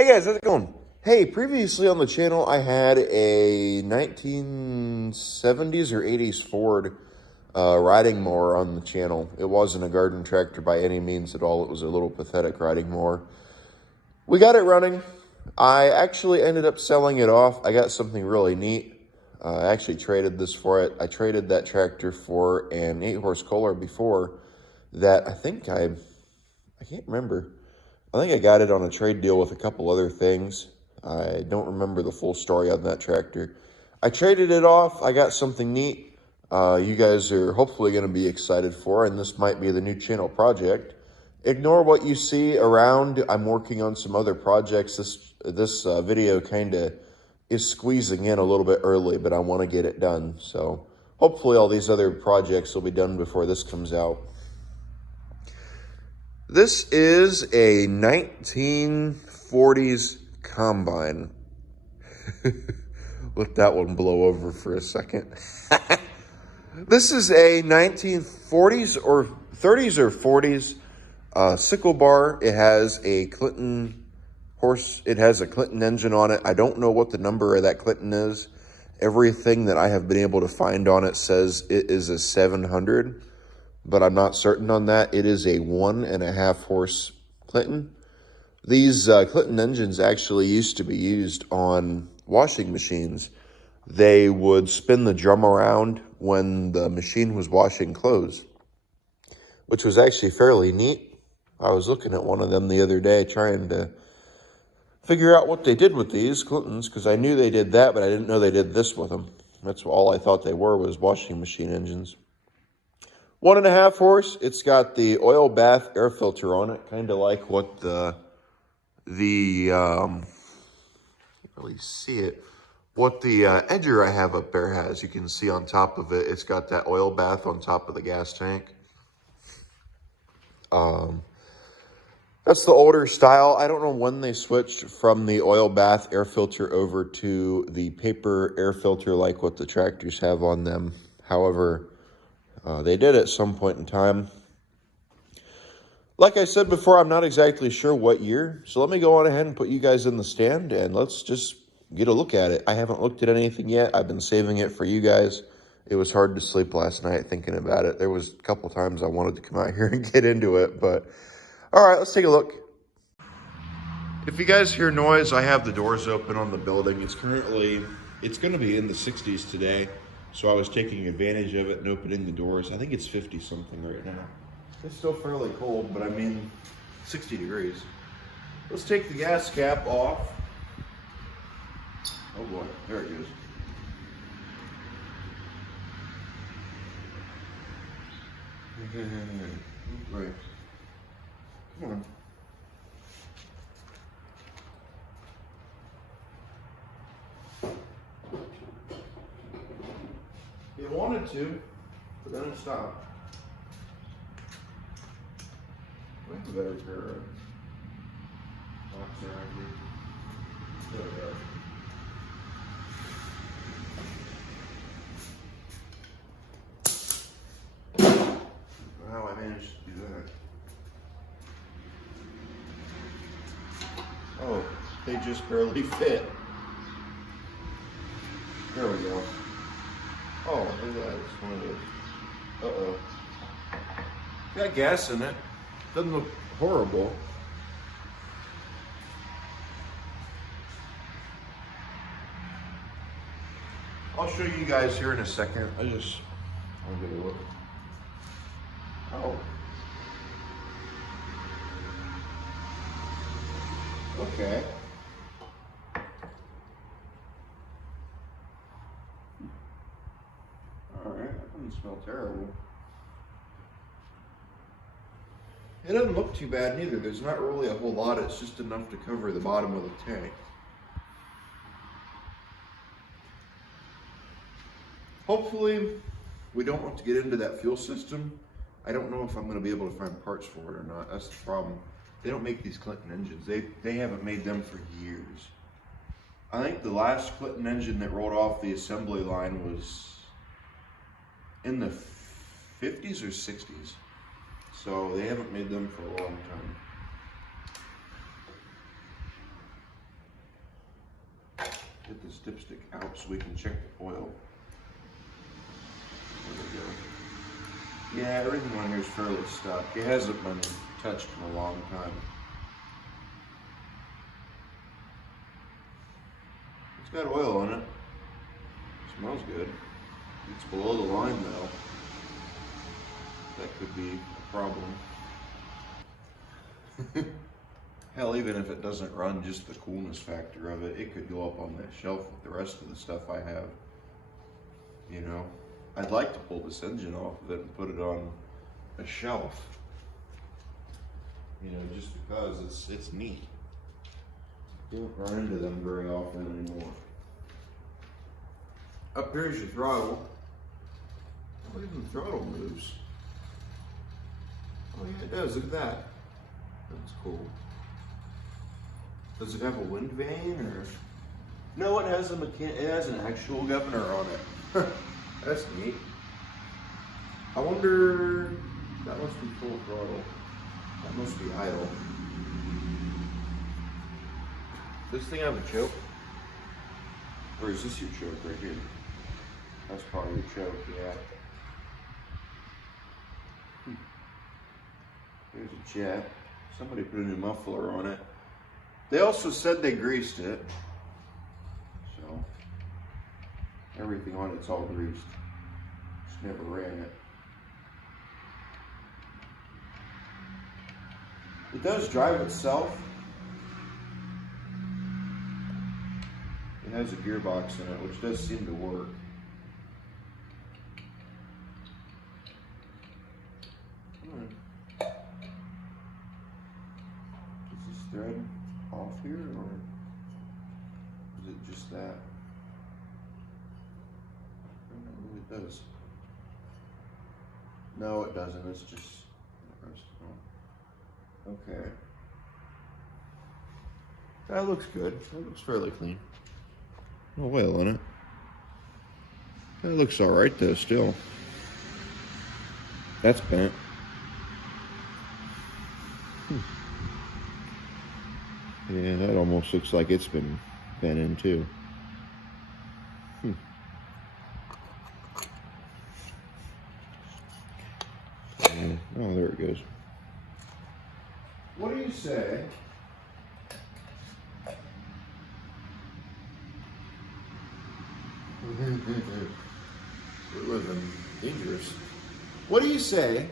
Hey guys, how's it going? Hey, previously on the channel I had a 1970s or 80s Ford riding mower on the channel. It wasn't a garden tractor by any means at all. It was a little pathetic riding mower. We got it running. I actually ended up selling it off. I got something really neat. I actually traded this for it. I traded that tractor for an 8-horse Kohler before that. I can't remember. I think I got it on a trade deal with a couple other things. I don't remember the full story on that tractor. I traded it off. I got something neat. You guys are hopefully going to be excited for, and this might be the new channel project. Ignore what you see around. I'm working on some other projects. This video kind of is squeezing in a little bit early, but I want to get it done. So hopefully all these other projects will be done before this comes out. This is a 1940s combine. Let that one blow over for a second. This is a 1940s or 30s or 40s cyclebar. It has a Clinton engine on it. I don't know what the number of that Clinton is. Everything that I have been able to find on it says it is a 700. But I'm not certain on that. It is a 1.5 horse Clinton. These Clinton engines actually used to be used on washing machines. They would spin the drum around when the machine was washing clothes, which was actually fairly neat. I was looking at one of them the other day trying to figure out what they did with these Clintons, because I knew they did that, but I didn't know they did this with them. That's all I thought they were, was washing machine engines. 1.5 horse. It's got the oil bath air filter on it, kind of like what can't really see it. What the Edger I have up there has. You can see on top of it, it's got that oil bath on top of the gas tank. That's the older style. I don't know when they switched from the oil bath air filter over to the paper air filter like what the tractors have on them. However, they did at some point in time. Like I said before, I'm not exactly sure what year. So let me go on ahead and put you guys in the stand and let's just get a look at it. I haven't looked at anything yet. I've been saving it for you guys. It was hard to sleep last night thinking about it. There was a couple times I wanted to come out here and get into it, but all right, let's take a look. If you guys hear noise, I have the doors open on the building. It's going to be in the 60s today. So I was taking advantage of it and opening the doors. I think it's 50 something right now. It's still fairly cold, but I mean 60 degrees. Let's take the gas cap off. Oh boy, there it goes. Right. Come on. It wanted to, but then it stopped. I have a better pair of locks around here. There we go. How I managed to do that. Oh, they just barely fit. There we go. Oh, look at that. It's one of those. Uh-oh. Got gas in it. Doesn't look horrible. I'll show you guys here in a second. I'll give it a look. Oh. Okay. Alright, that doesn't smell terrible. It doesn't look too bad neither. There's not really a whole lot. It's just enough to cover the bottom of the tank. Hopefully, we don't have to get into that fuel system. I don't know if I'm going to be able to find parts for it or not. That's the problem. They don't make these Clinton engines. They haven't made them for years. I think the last Clinton engine that rolled off the assembly line was in the 50s or 60s. So they haven't made them for a long time. Get this dipstick out so we can check the oil. There we go. Yeah, everything on here is fairly stuck. It hasn't been touched in a long time. It's got oil on it. Smells good. It's below the line though. That could be a problem. Hell, even if it doesn't run, just the coolness factor of it, it could go up on that shelf with the rest of the stuff I have. You know, I'd like to pull this engine off of it and put it on a shelf. You know, just because it's neat. You don't run into them very often anymore. Up here's your throttle. Oh, even the throttle moves. Oh yeah, it does. Look at that. That's cool. Does it have a wind vane or? No, it has an actual governor on it. That's neat. I wonder. That must be full throttle. That must be idle. Does this thing have a choke? Or is this your choke right here? That's probably your choke, yeah. Here's a jet. Somebody put a new muffler on it. They also said they greased it. So, everything on it's all greased. Just never ran it. It does drive itself. It has a gearbox in it, which does seem to work. Is this thread off here, or is it just that? I don't know if it does. No, it doesn't. It's just okay. That looks good. That looks fairly clean. No oil in it. That looks all right though. Still, that's bent. Yeah, that almost looks like it's been bent in too. Yeah. Oh, there it goes. What do you say? It was dangerous. What do you say?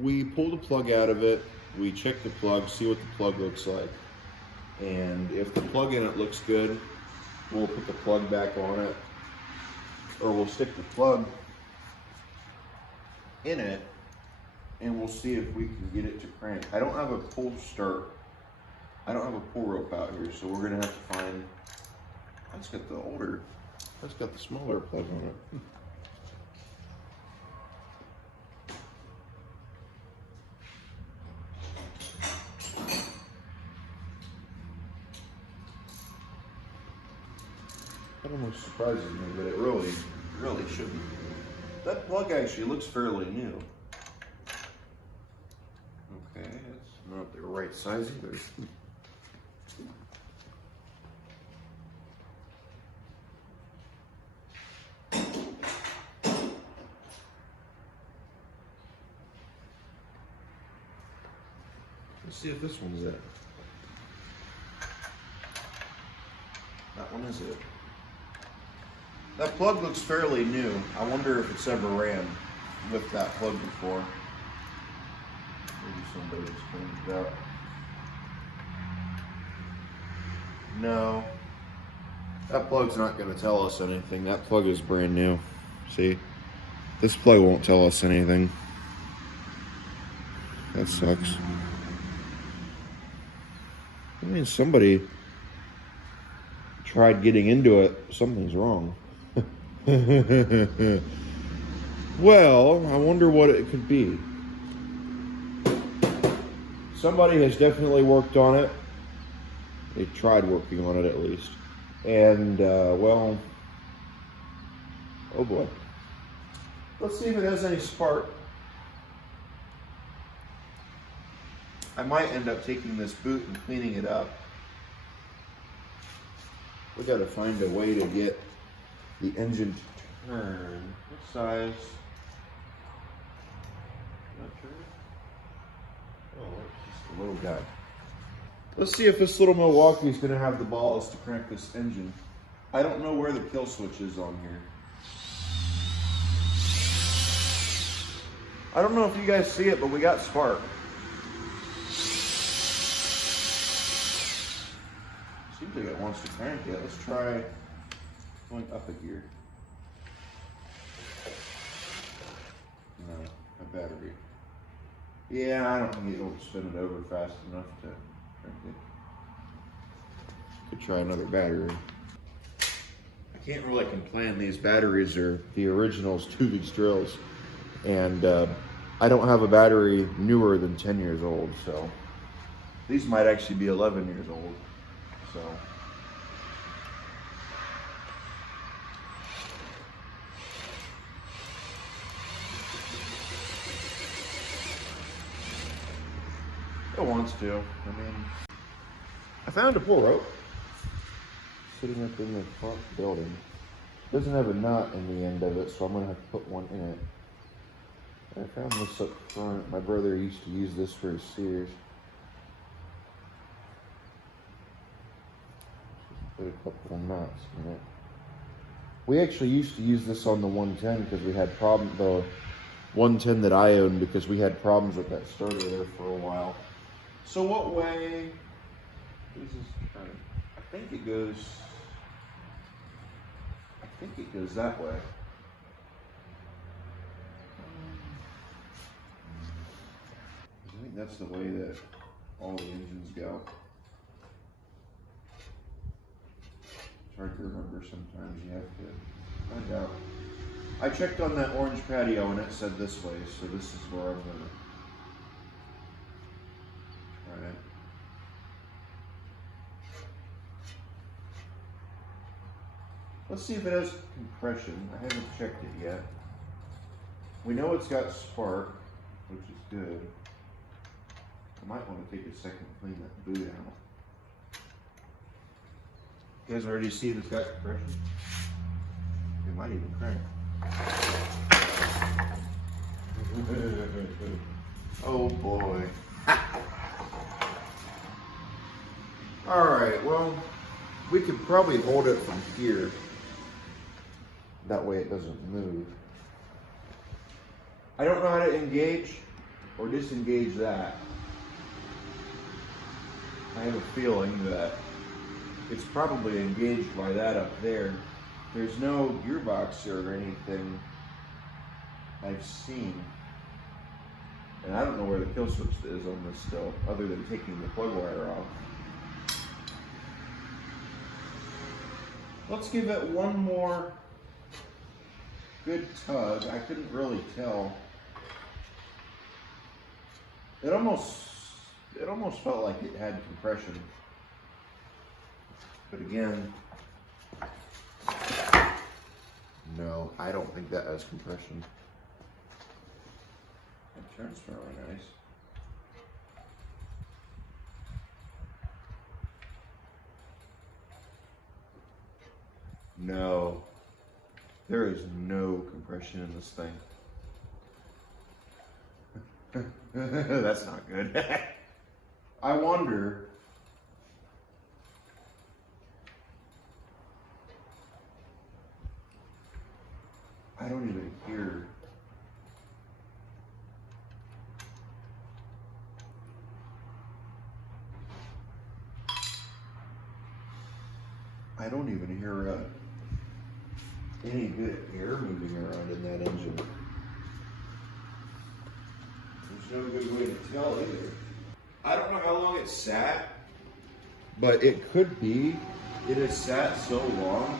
We pull the plug out of it, we check the plug, see what the plug looks like. And if the plug in it looks good, we'll put the plug back on it. Or we'll stick the plug in it and we'll see if we can get it to crank. I don't have a pull start. I don't have a pull rope out here, so we're gonna have to find, that's got the smaller plug on it. That almost surprises me, but it really shouldn't. That plug actually looks fairly new. Okay, it's not the right size either. Let's see if this one's it. That one is it. That plug looks fairly new. I wonder if it's ever ran with that plug before. Maybe somebody just cleaned it out. No. That plug's not going to tell us anything. That plug is brand new. See? This plug won't tell us anything. That sucks. I mean, somebody tried getting into it. Something's wrong. Well, I wonder what it could be. Somebody has definitely worked on it. They tried working on it at least. And, well, oh boy. Let's see if it has any spark. I might end up taking this boot and cleaning it up. We got to find a way to get the engine to turn. What size? Not sure. Oh, it's just a little guy. Let's see if this little Milwaukee is going to have the balls to crank this engine. I don't know where the kill switch is on here. I don't know if you guys see it, but we got spark. Seems like it wants to crank it. Let's try going up a gear. No, a battery. Yeah, I don't think it'll spin it over fast enough to crank it. Could try another battery. I can't really complain. These batteries are the originals 2V drills. And I don't have a battery newer than 10 years old, so these might actually be 11 years old. So it wants to. I mean, I found a pull rope sitting up in the top building. It doesn't have a nut in the end of it, so I'm gonna have to put one in it. I found this up front. My brother used to use this for his Sears. Just put a couple of knots in it. We actually used to use this on the 110 because we had problems. The 110 that I owned, because we had problems with that starter there for a while. So what way is this turn? I think it goes that way. I think that's the way that all the engines go. It's hard to remember sometimes. You have to find out. I checked on that orange patio and it said this way, so this is where I'm going to try it. Let's see if it has compression. I haven't checked it yet. We know it's got spark, which is good. I might want to take a second to clean that boot out. You guys already see it's got compression? It might even crank. Oh boy. Alright, well, we could probably hold it from here. That way it doesn't move. I don't know how to engage or disengage that. I have a feeling that it's probably engaged by that up there. There's no gearbox or anything I've seen. And I don't know where the kill switch is on this still, other than taking the plug wire off. Let's give it one more good tug. I couldn't really tell. It almost felt like it had compression. But again, no, I don't think that has compression. It turns really nice. No, there is no compression in this thing. That's not good. I wonder. I don't even hear. I don't even hear any good air moving around in that engine. There's no good way to tell either. I don't know how long it sat, but it could be. It has sat so long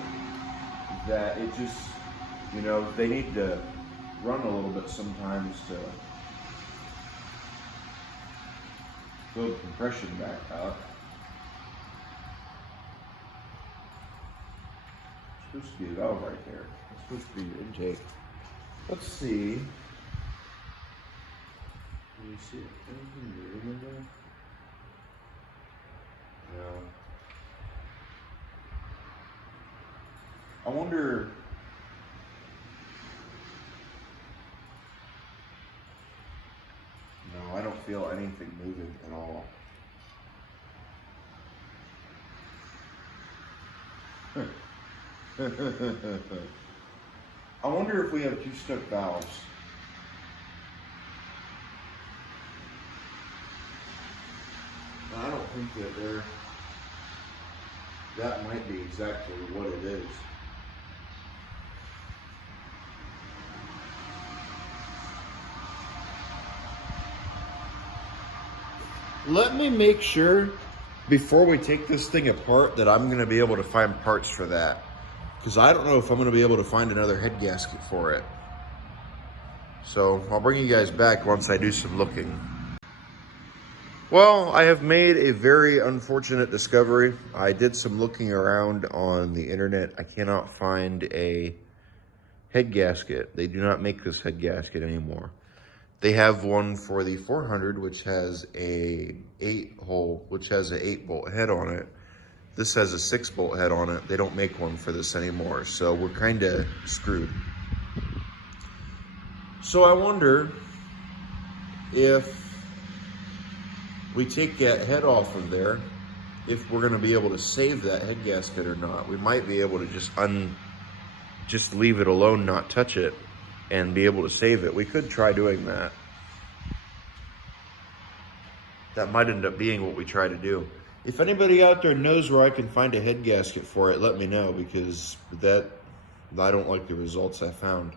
that it just, you know, they need to run a little bit sometimes to build compression back up. It's supposed to be a valve right there. It's supposed to be your intake. Let's see. Can you see it? Anything weird in there? No. I wonder. No, I don't feel anything moving at all. I wonder if we have two stuck valves. I don't think that that might be exactly what it is. Let me make sure before we take this thing apart that I'm gonna be able to find parts for that. Because I don't know if I'm gonna be able to find another head gasket for it. So I'll bring you guys back once I do some looking. Well, I have made a very unfortunate discovery. I did some looking around on the internet. I cannot find a head gasket. They do not make this head gasket anymore. They have one for the 400, which has a 8-bolt head on it. This has a 6-bolt head on it. They don't make one for this anymore, so we're kind of screwed. So I wonder if we take that head off of there, if we're gonna be able to save that head gasket or not. We might be able to just leave it alone, not touch it, and be able to save it. We could try doing that. That might end up being what we try to do. If anybody out there knows where I can find a head gasket for it, let me know, because I don't like the results I found.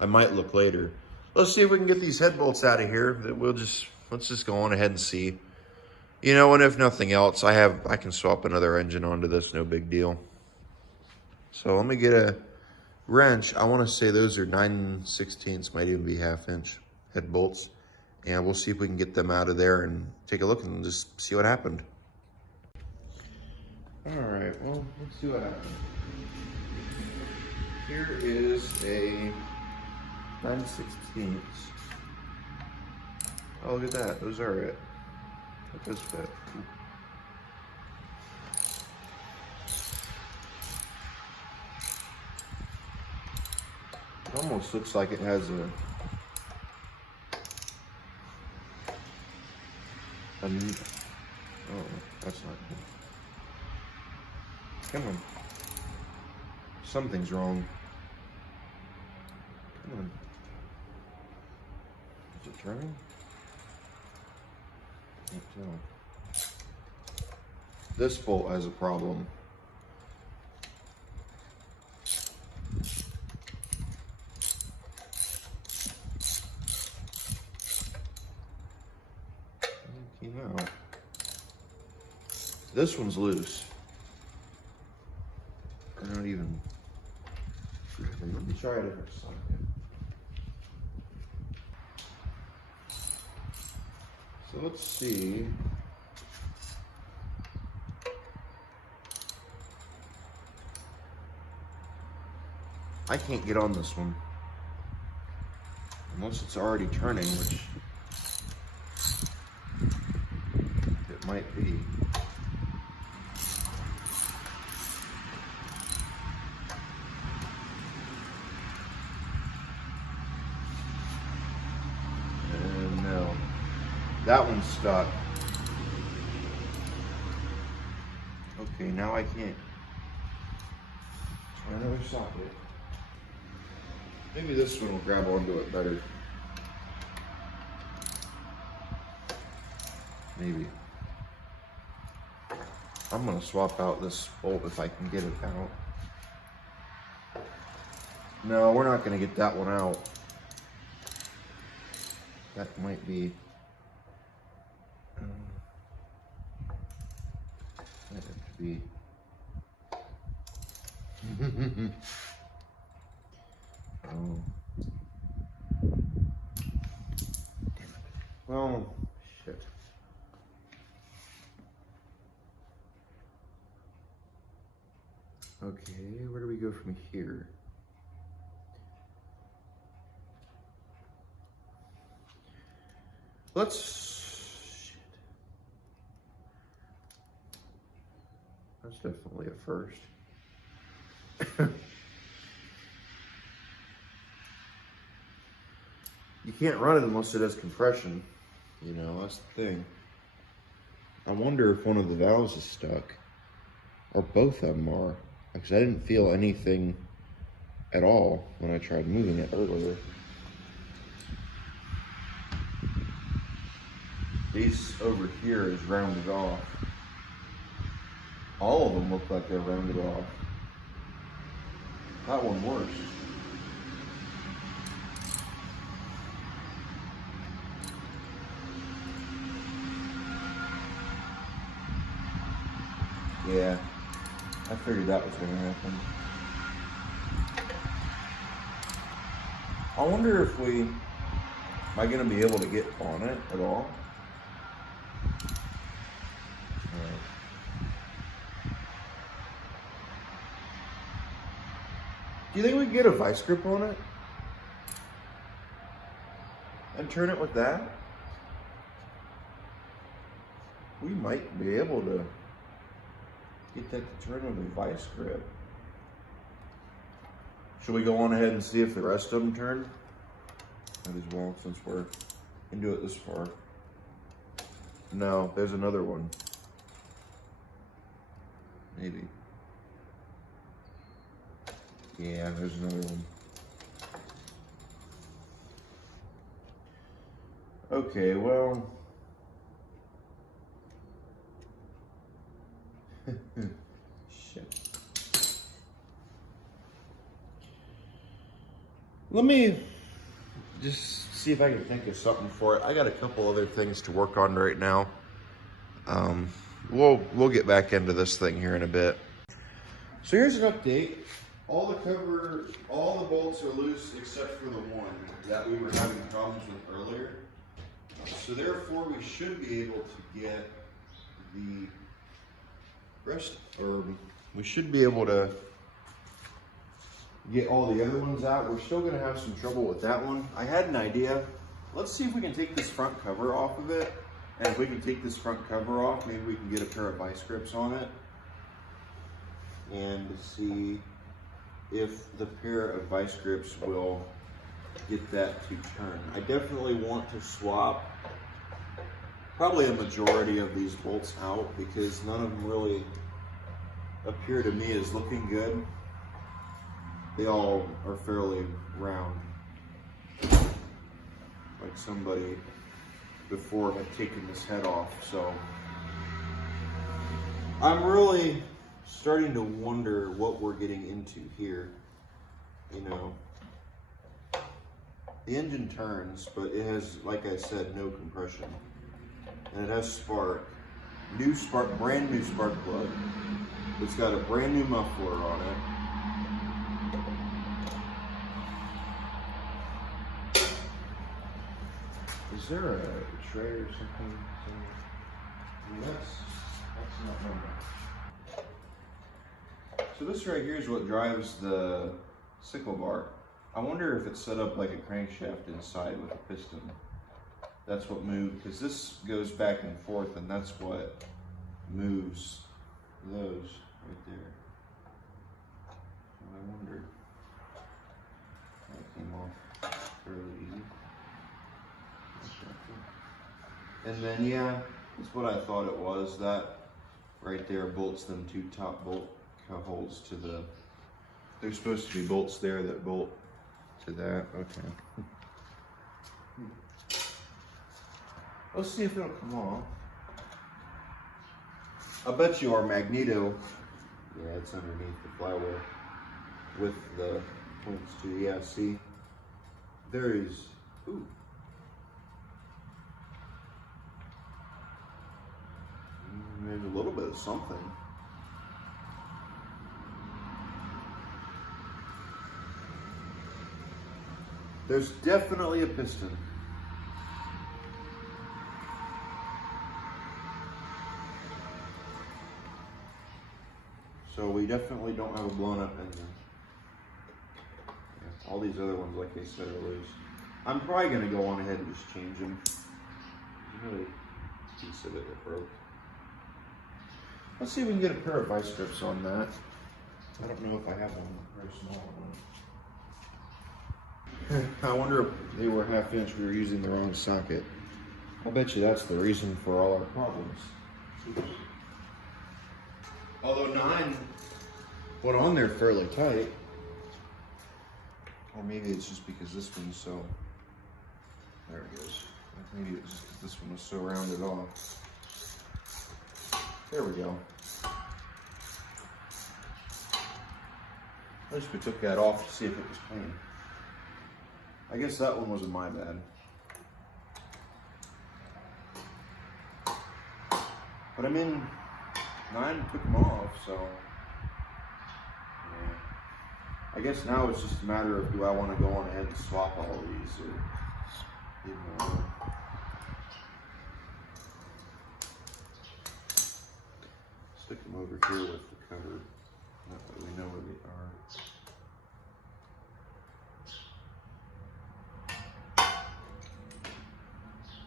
I might look later. Let's see if we can get these head bolts out of here. Let's just go on ahead and see. You know, and if nothing else, I can swap another engine onto this, no big deal. So let me get a wrench. I want to say those are 9/16, might even be 1/2 inch head bolts. And we'll see if we can get them out of there and take a look and just see what happened. All right, well, let's see what happened. Here is a 9/16. Oh, look at that, those are it. That does fit. It almost looks like it has a oh, that's not good. Come on. Something's wrong. Come on. Is it turning? Can't tell. This bolt has a problem. Out. This one's loose. I don't even. Let me try a different socket. So let's see. I can't get on this one unless it's already turning, which it might be. And no, that one's stuck. Okay, now I can't. Try another socket. Maybe this one will grab onto it better. Maybe. I'm gonna swap out this bolt if I can get it out. No, we're not gonna get that one out. That might be. That could be. Oh. Damn it. Well, shit. Okay, where do we go from here? Shit. That's definitely a first. You can't run it unless it has compression. You know, that's the thing. I wonder if one of the valves is stuck, or both of them are, because I didn't feel anything at all when I tried moving it earlier. These over here is rounded off. All of them look like they're rounded off. That one worse. Yeah, I figured that was going to happen. I wonder if am I going to be able to get on it at all? Do you think we can get a vice grip on it? And turn it with that? We might be able to get that to turn with a vice grip. Should we go on ahead and see if the rest of them turn? Might as well, since we're into it this far. No, there's another one. Maybe. Yeah, there's another one. Okay, well. Shit. Let me just see if I can think of something for it. I got a couple other things to work on right now. We'll get back into this thing here in a bit. So here's an update. All the bolts are loose except for the one that we were having problems with earlier. So therefore we should be able to get the rest, or we should be able to get all the other ones out. We're still gonna have some trouble with that one. I had an idea. Let's see if we can take this front cover off of it. And if we can take this front cover off, maybe we can get a pair of vice grips on it. And see if the pair of vice grips will get that to turn. I definitely want to swap probably a majority of these bolts out because none of them really appear to me as looking good. They all are fairly round. Like somebody before had taken this head off, so I'm really starting to wonder what we're getting into here. You know, the engine turns, but it has, like I said, no compression. And it has spark, brand new spark plug. It's got a brand new muffler on it. Is there a tray or something? That's not normal. So this right here is what drives the cyclebar. I wonder if it's set up like a crankshaft inside with a piston. That's what moved, because this goes back and forth, and that's what moves those right there. I wonder. That came off fairly easy. And then, yeah, that's what I thought it was. That right there bolts them two top bolt holes to the, there's supposed to be bolts there that bolt to that. Okay. Let's see if it'll come off. I bet you our magneto, yeah, it's underneath the flywheel with the points to, yeah, see, there is, ooh. There's a little bit of something. There's definitely a piston. So we definitely don't have a blown up engine. Yeah, all these other ones, like they said, are loose. I'm probably gonna go on ahead and just change them. There's really a piece of it that broke. Let's see if we can get a pair of vice grips on that. I don't know if I have one, very small one. I wonder if they were 1/2 inch, we were using the wrong socket. I bet you that's the reason for all our problems. Although 9 went on there fairly tight. Or maybe it's just because this one's so, there it goes. Maybe it's just because this one was so rounded off. There we go. At least we took that off to see if it was clean. I guess that one wasn't my bad. But I mean, 9 took them off, so yeah. I guess now it's just a matter of, do I want to go on ahead and swap all of these, or leave them alone. Stick them over here with the cover. That way we know where they are.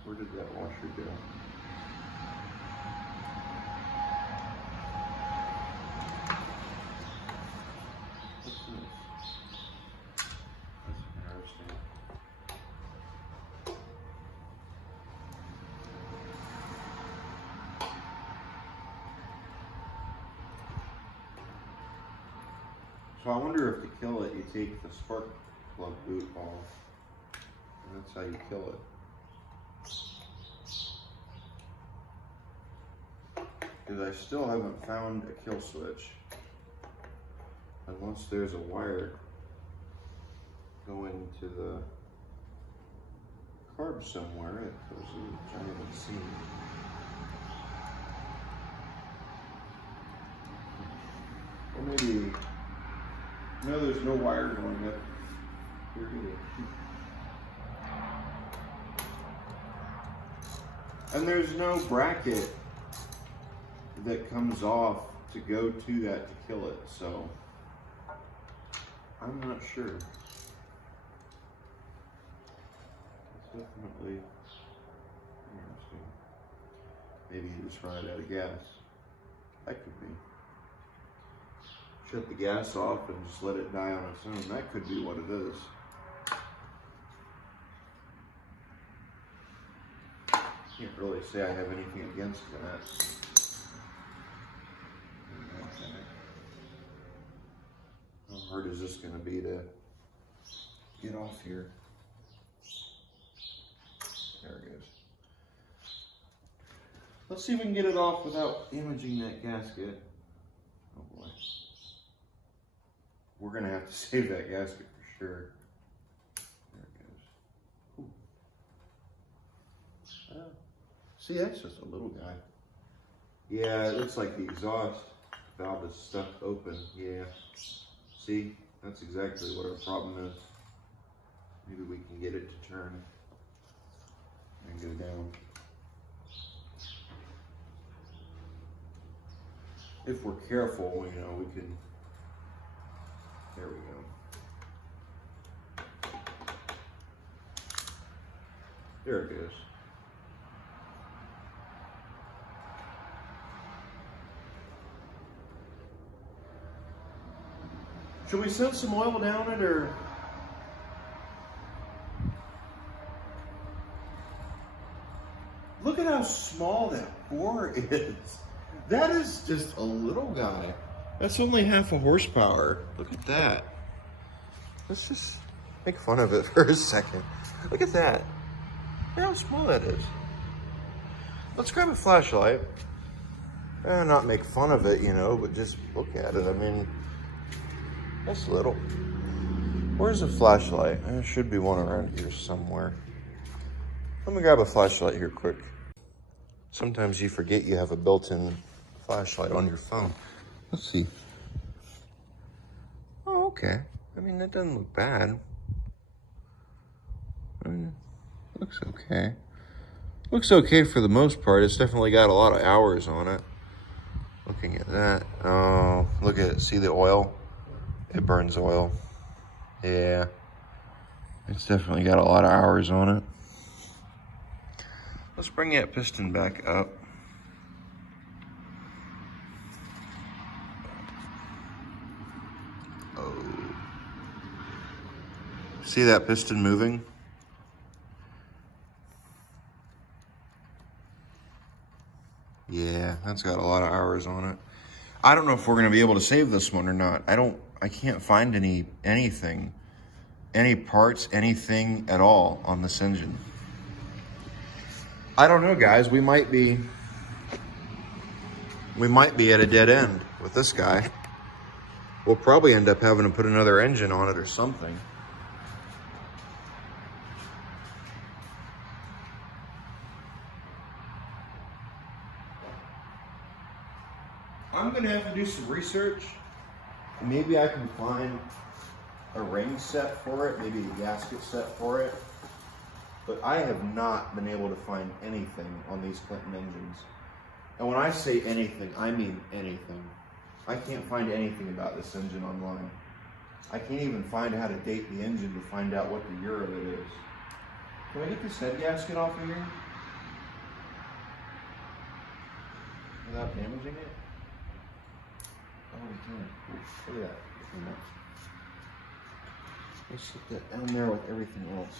Where did that washer go? What's this? That's interesting. So I wonder if to kill it, you take the spark plug boot off, and that's how you kill it. Because I still haven't found a kill switch. Unless there's a wire going to the carb somewhere, it goes in, which I haven't seen. Or maybe, no, there's no wire going up here either. And there's no bracket that comes off to go to that to kill it, so I'm not sure. It's definitely interesting. Maybe you just run it out of gas. That could be. Shut the gas off and just let it die on its own. That could be what it is. Can't really say I have anything against that. How hard is this going to be to get off here? There it goes. Let's see if we can get it off without damaging that gasket. Oh boy. We're going to have to save that gasket for sure. There it goes. Ooh. See, that's just a little guy. Yeah, it looks like the exhaust valve is stuck open. Yeah. See, that's exactly what our problem is. Maybe we can get it to turn and go down. If we're careful, you know, we can, there we go. There it goes. Should we send some oil down it, or? Look at how small that bore is. That is just a little guy. That's only 1/2 horsepower. Look at that. Let's just make fun of it for a second. Look at that. Look how small that is. Let's grab a flashlight. Not make fun of it, you know, but just look at it. I mean, that's little. Where's the flashlight? There should be one around here somewhere. Let me grab a flashlight here quick. Sometimes you forget you have a built-in flashlight on your phone. Let's see. Oh, okay. I mean, that doesn't look bad. Looks okay. Looks okay for the most part. It's definitely got a lot of hours on it. Looking at that. Oh, look at it. See the oil? It burns oil. Yeah. It's definitely got a lot of hours on it. Let's bring that piston back up. Oh. See that piston moving? Yeah, that's got a lot of hours on it. I don't know if we're gonna be able to save this one or not. I can't find anything, any parts, anything at all on this engine. I don't know, guys. We might be at a dead end with this guy. We'll probably end up having to put another engine on it or something. I'm gonna have to do some research. Maybe I can find a ring set for it, maybe a gasket set for it. But I have not been able to find anything on these Clinton engines. And when I say anything, I mean anything. I can't find anything about this engine online. I can't even find how to date the engine to find out what the year of it is. Can I get this head gasket off of here without damaging it? Oh, we can. Look at that. Let's put that down there with everything else.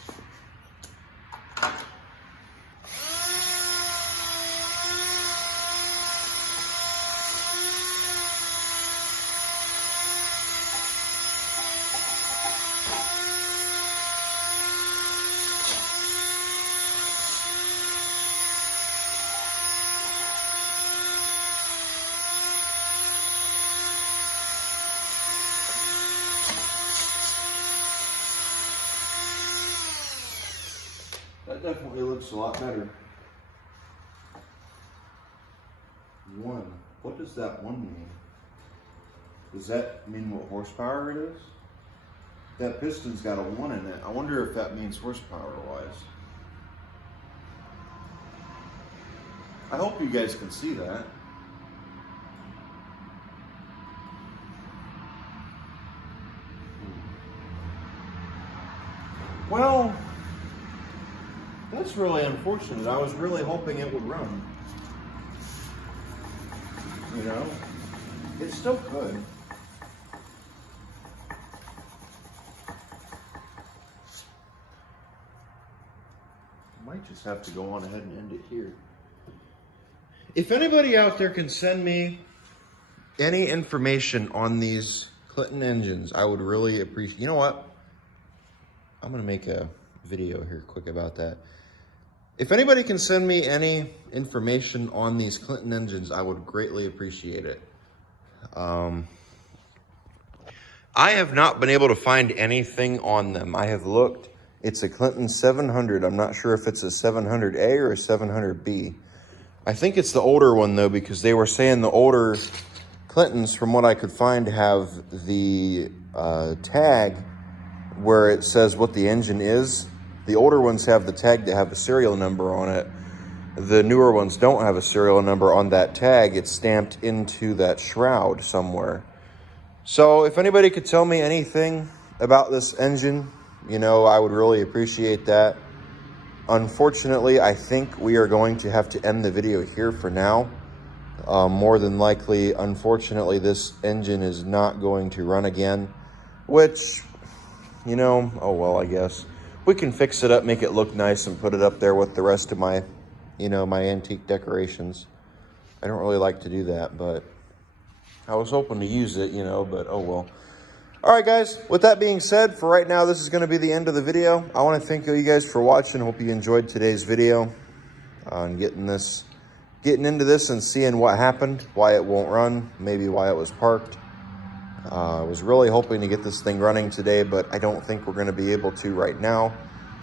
That definitely looks a lot better. One. What does that one mean? Does that mean what horsepower it is? That piston's got a 1 in it. I wonder if that means horsepower-wise. I hope you guys can see that. Well, that's really unfortunate. I was really hoping it would run. You know, it still could. Might just have to go on ahead and end it here. If anybody out there can send me any information on these Clinton engines, I would really appreciate. You know what? I'm gonna make a video here quick about that. If anybody can send me any information on these Clinton engines, I would greatly appreciate it. I have not been able to find anything on them. I have looked. It's a Clinton 700. I'm not sure if it's a 700A or a 700B. I think it's the older one though, because they were saying the older Clintons, from what I could find, have the tag where it says what the engine is. The older ones have the tag to have a serial number on it. The newer ones don't have a serial number on that tag. It's stamped into that shroud somewhere. So if anybody could tell me anything about this engine, you know, I would really appreciate that. Unfortunately, I think we are going to have to end the video here for now. More than likely, unfortunately, this engine is not going to run again, which, you know, oh well, I guess. We can fix it up, make it look nice, and put it up there with the rest of my, you know, my antique decorations. I don't really like to do that, but I was hoping to use it, you know, but oh well. All right, guys, with that being said, for right now, this is going to be the end of the video. I want to thank you guys for watching. Hope you enjoyed today's video on getting into this and seeing what happened, why it won't run, maybe why it was parked. I was really hoping to get this thing running today, but I don't think we're going to be able to right now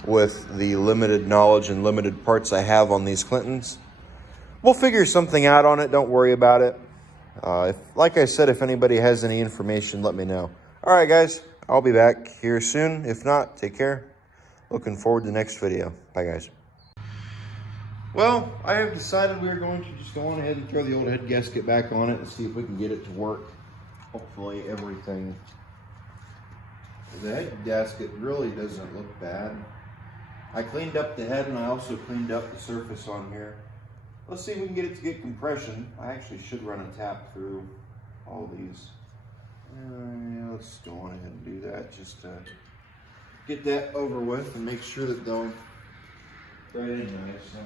with the limited knowledge and limited parts I have on these Clintons. We'll figure something out on it. Don't worry about it. Like I said, if anybody has any information, let me know. All right, guys, I'll be back here soon. If not, take care. Looking forward to the next video. Bye, guys. Well, I have decided we are going to just go on ahead and throw the old head gasket back on it and see if we can get it to work. Hopefully everything. The head gasket really doesn't look bad. I cleaned up the head and I also cleaned up the surface on here. Let's see if we can get it to get compression. I actually should run a tap through all these. Let's go on ahead and do that just to get that over with and make sure that they'll right in nice. So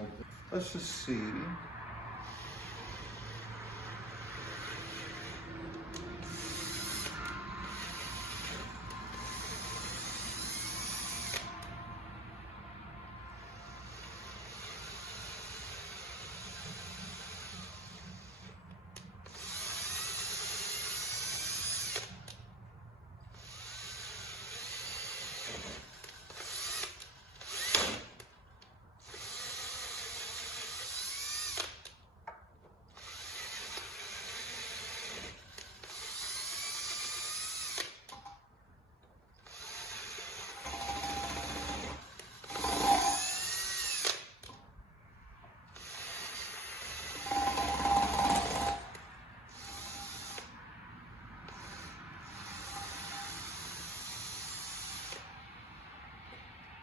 let's just see.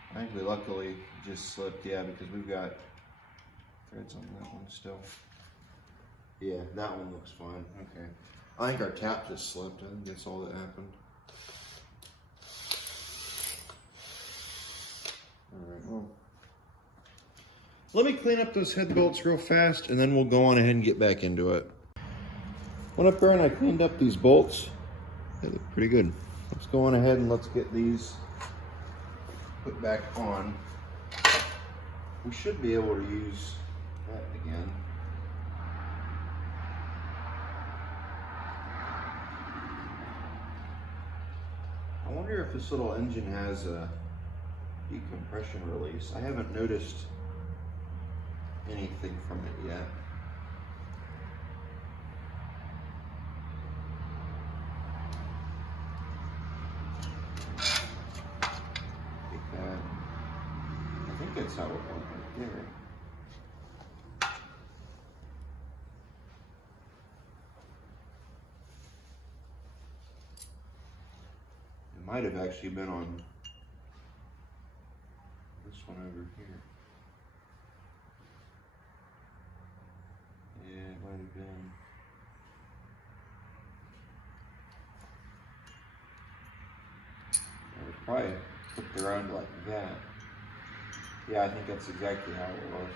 I think we luckily just slipped, yeah, because we've got threads on that one still. Yeah, that one looks fine. Okay. I think our tap just slipped. I think that's all that happened. Alright, well. Let me clean up those head bolts real fast and then we'll go on ahead and get back into it. Went up there and I cleaned up these bolts. They look pretty good. Let's go on ahead and let's get these put back on. We should be able to use that again. I wonder if this little engine has a decompression release. I haven't noticed anything from it yet. I think that's how it went right there. It might have actually been on this one over here. Yeah, it might have been. It was probably hooked around like that. Yeah, I think that's exactly how it was.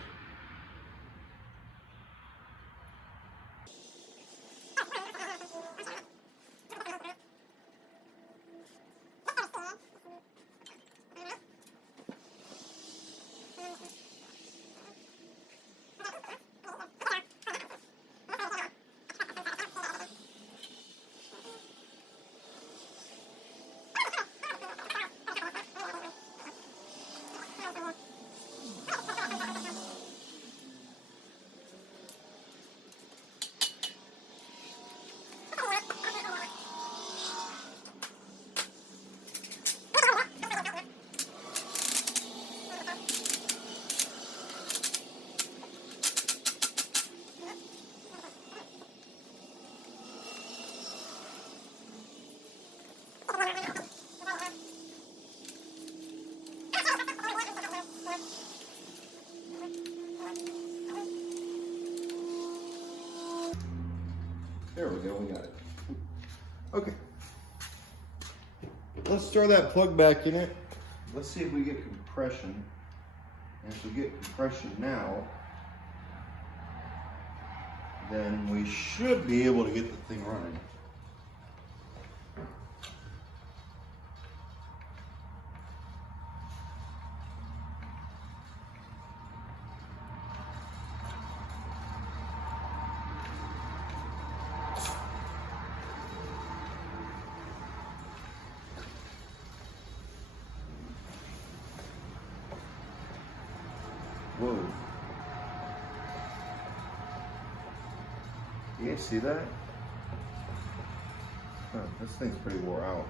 There we go, we got it. Okay. Let's throw that plug back in it. Let's see if we get compression. And if we get compression now, then we should be able to get the thing running. Whoa. You guys see that? Huh, this thing's pretty wore out.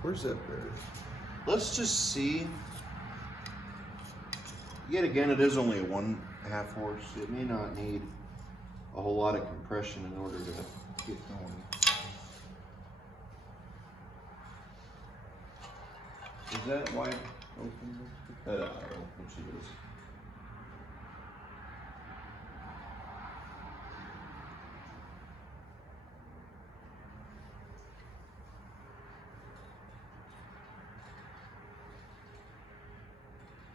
Where's that bear? Let's just see. Yet again, it is only a 1/2 horse. It may not need a whole lot of compression in order to get going. Is that wide open? That aisle, which it is.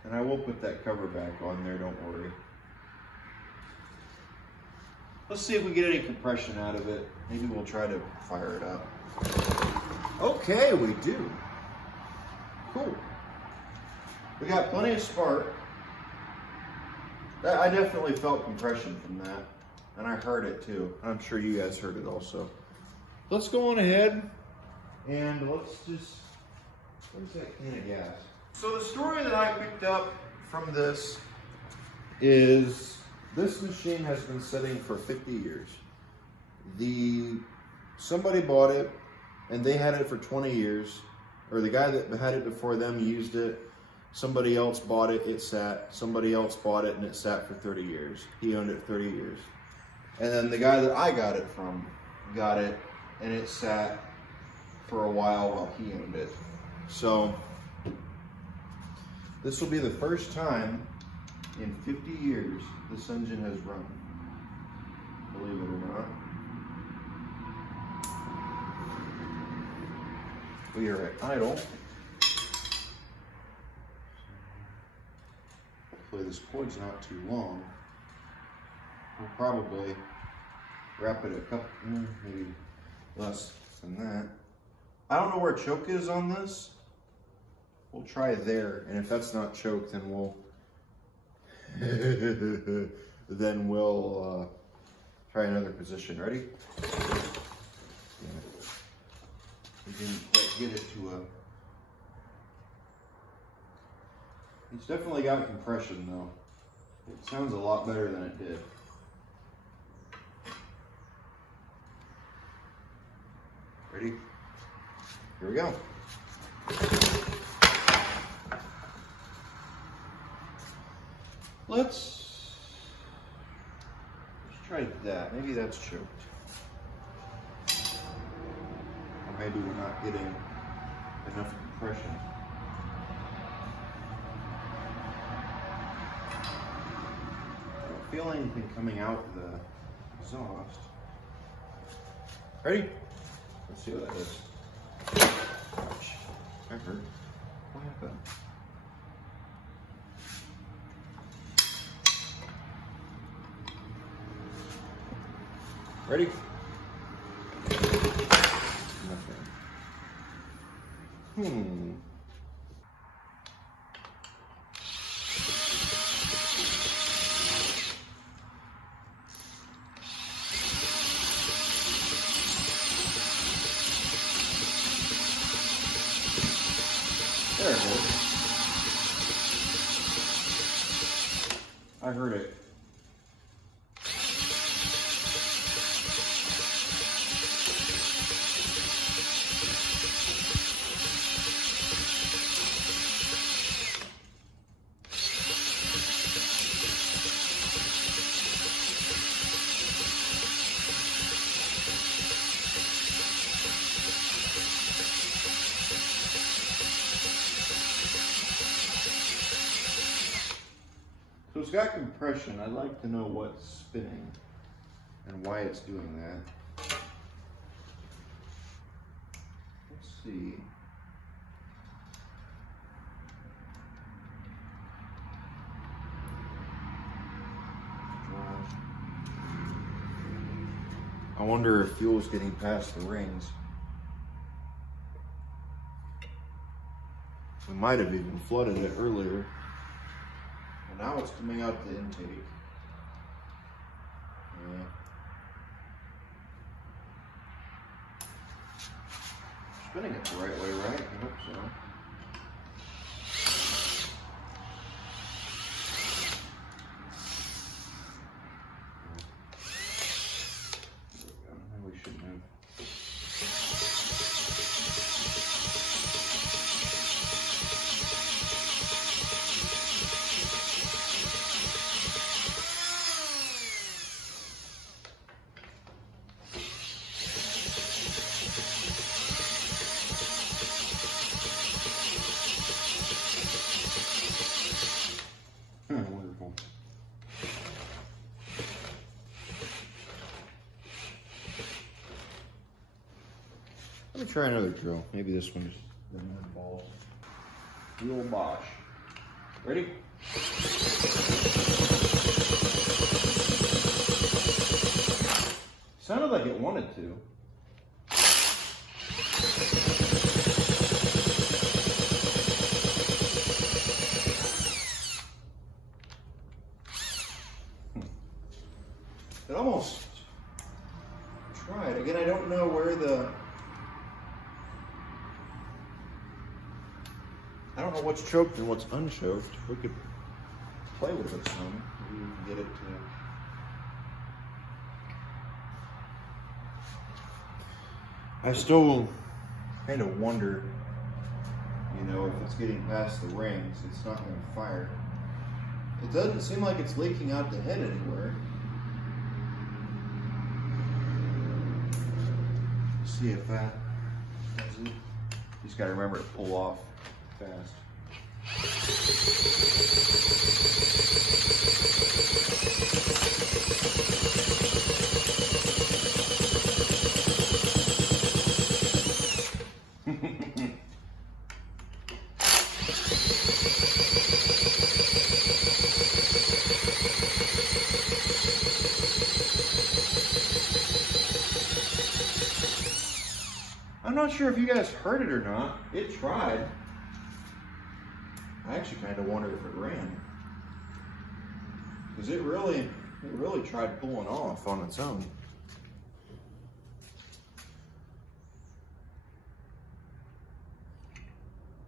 And I will put that cover back on there, don't worry. Let's see if we get any compression out of it. Maybe we'll try to fire it up. Okay, we do. Cool. We got plenty of spark. I definitely felt compression from that. And I heard it too. I'm sure you guys heard it also. Let's go on ahead and let's just, where's that can of gas? So the story that I picked up from this is this machine has been sitting for 50 years. Somebody bought it and they had it for 20 years, or the guy that had it before them used it. Somebody else bought it, it sat. Somebody else bought it and it sat for 30 years. He owned it 30 years. And then the guy that I got it from got it and it sat for a while he owned it. So this will be the first time in 50 years this engine has run, believe it or not. We are at idle. Hopefully this cord's not too long. We'll probably wrap it a couple, maybe less than that. I don't know where choke is on this. We'll try there, and if that's not choked, then we'll try another position. Ready? We didn't quite get it to a. It's definitely got compression though. It sounds a lot better than it did. Ready? Here we go. Let's try that. Maybe that's choked. Or maybe we're not getting enough compression. I don't feel anything coming out the exhaust. Ready? Let's see what that is. Ouch. That hurt. What happened? Ready? Nothing. There it is. I heard it. So it's got compression. I'd like to know what's spinning and why it's doing that. Let's see. I wonder if fuel's getting past the rings. We might have even flooded it earlier. Now it's coming out the intake. Yeah. Spinning it the right way, right? I hope so. There we go. We shouldn't have. Wonderful. Let me try another drill. Maybe this one just doesn't have balls. The old Bosch. Ready? Sounded like it wanted to. It almost tried. Again, I don't know where I don't know what's choked and what's unchoked. We could play with it some. Maybe we can get it to... I still kind of wonder, you know, if it's getting past the rings, it's not going to fire. It doesn't seem like it's leaking out the head anywhere. See if that does it. Just got to remember to pull off fast. I'm not sure if you guys heard it or not. It tried. I actually kind of wonder if it ran. Because it really tried pulling off on its own.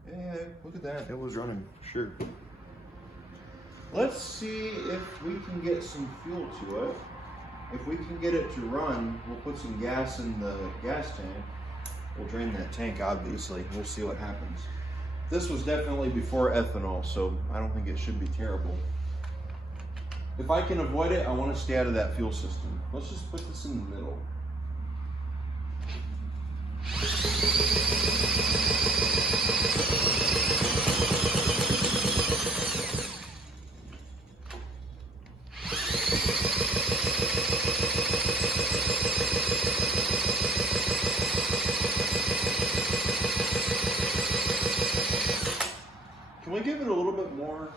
Yeah, look at that. It was running, sure. Let's see if we can get some fuel to it. If we can get it to run, we'll put some gas in the gas tank. We'll drain that tank, obviously. We'll see what happens. This was definitely before ethanol, so I don't think it should be terrible. If I can avoid it, I want to stay out of that fuel system. Let's just put this in the middle. Can we give it a little bit more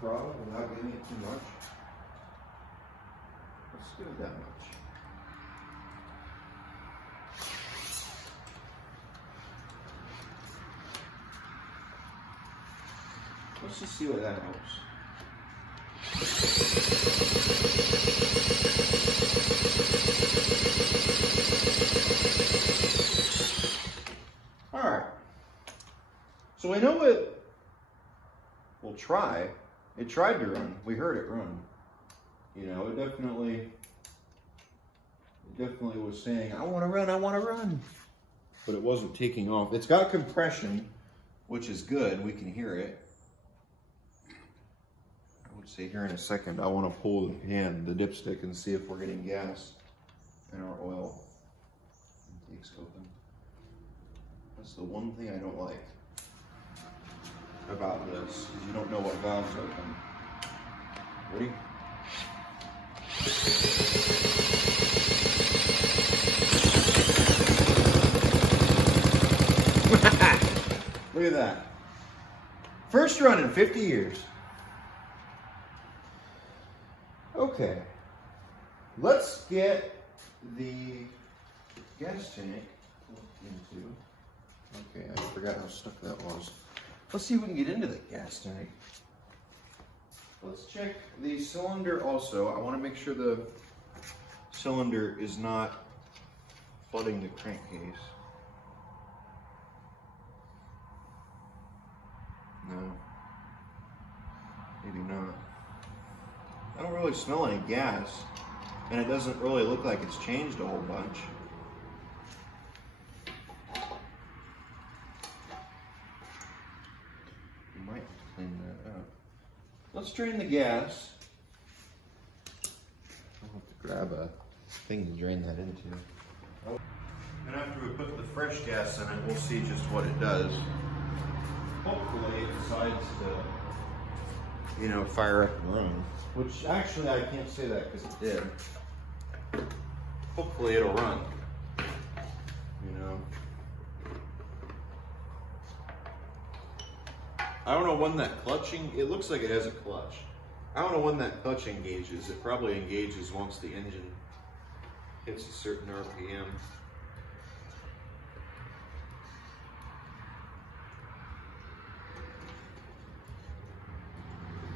throttle without getting it too much? Let's give it that much. Let's just see what that helps. All right. So we know it will try. It tried to run. We heard it run. You know, it definitely was saying, I want to run, I want to run. But it wasn't taking off. It's got compression, which is good. We can hear it. I would say here in a second, I want to pull the dipstick, and see if we're getting gas in our oil intake scoping. That's the one thing I don't like about this, is you don't know what valves open. Ready? Look at that. First run in 50 years. Okay. Let's get the gas tank into. Okay, I forgot how stuck that was. Let's see if we can get into the gas tank. Let's check the cylinder also. I want to make sure the cylinder is not flooding the crankcase. No. Maybe not. I don't really smell any gas, and it doesn't really look like it's changed a whole bunch. We might clean that up. Let's drain the gas. I'll have to grab a thing to drain that into. And after we put the fresh gas in it, we'll see just what it does. Hopefully it decides to, you know, fire up and run. Which actually I can't say that because it did. Hopefully it'll run. You know. I don't know when that clutching, it looks like it has a clutch. I don't know when that clutch engages. It probably engages once the engine hits a certain RPM.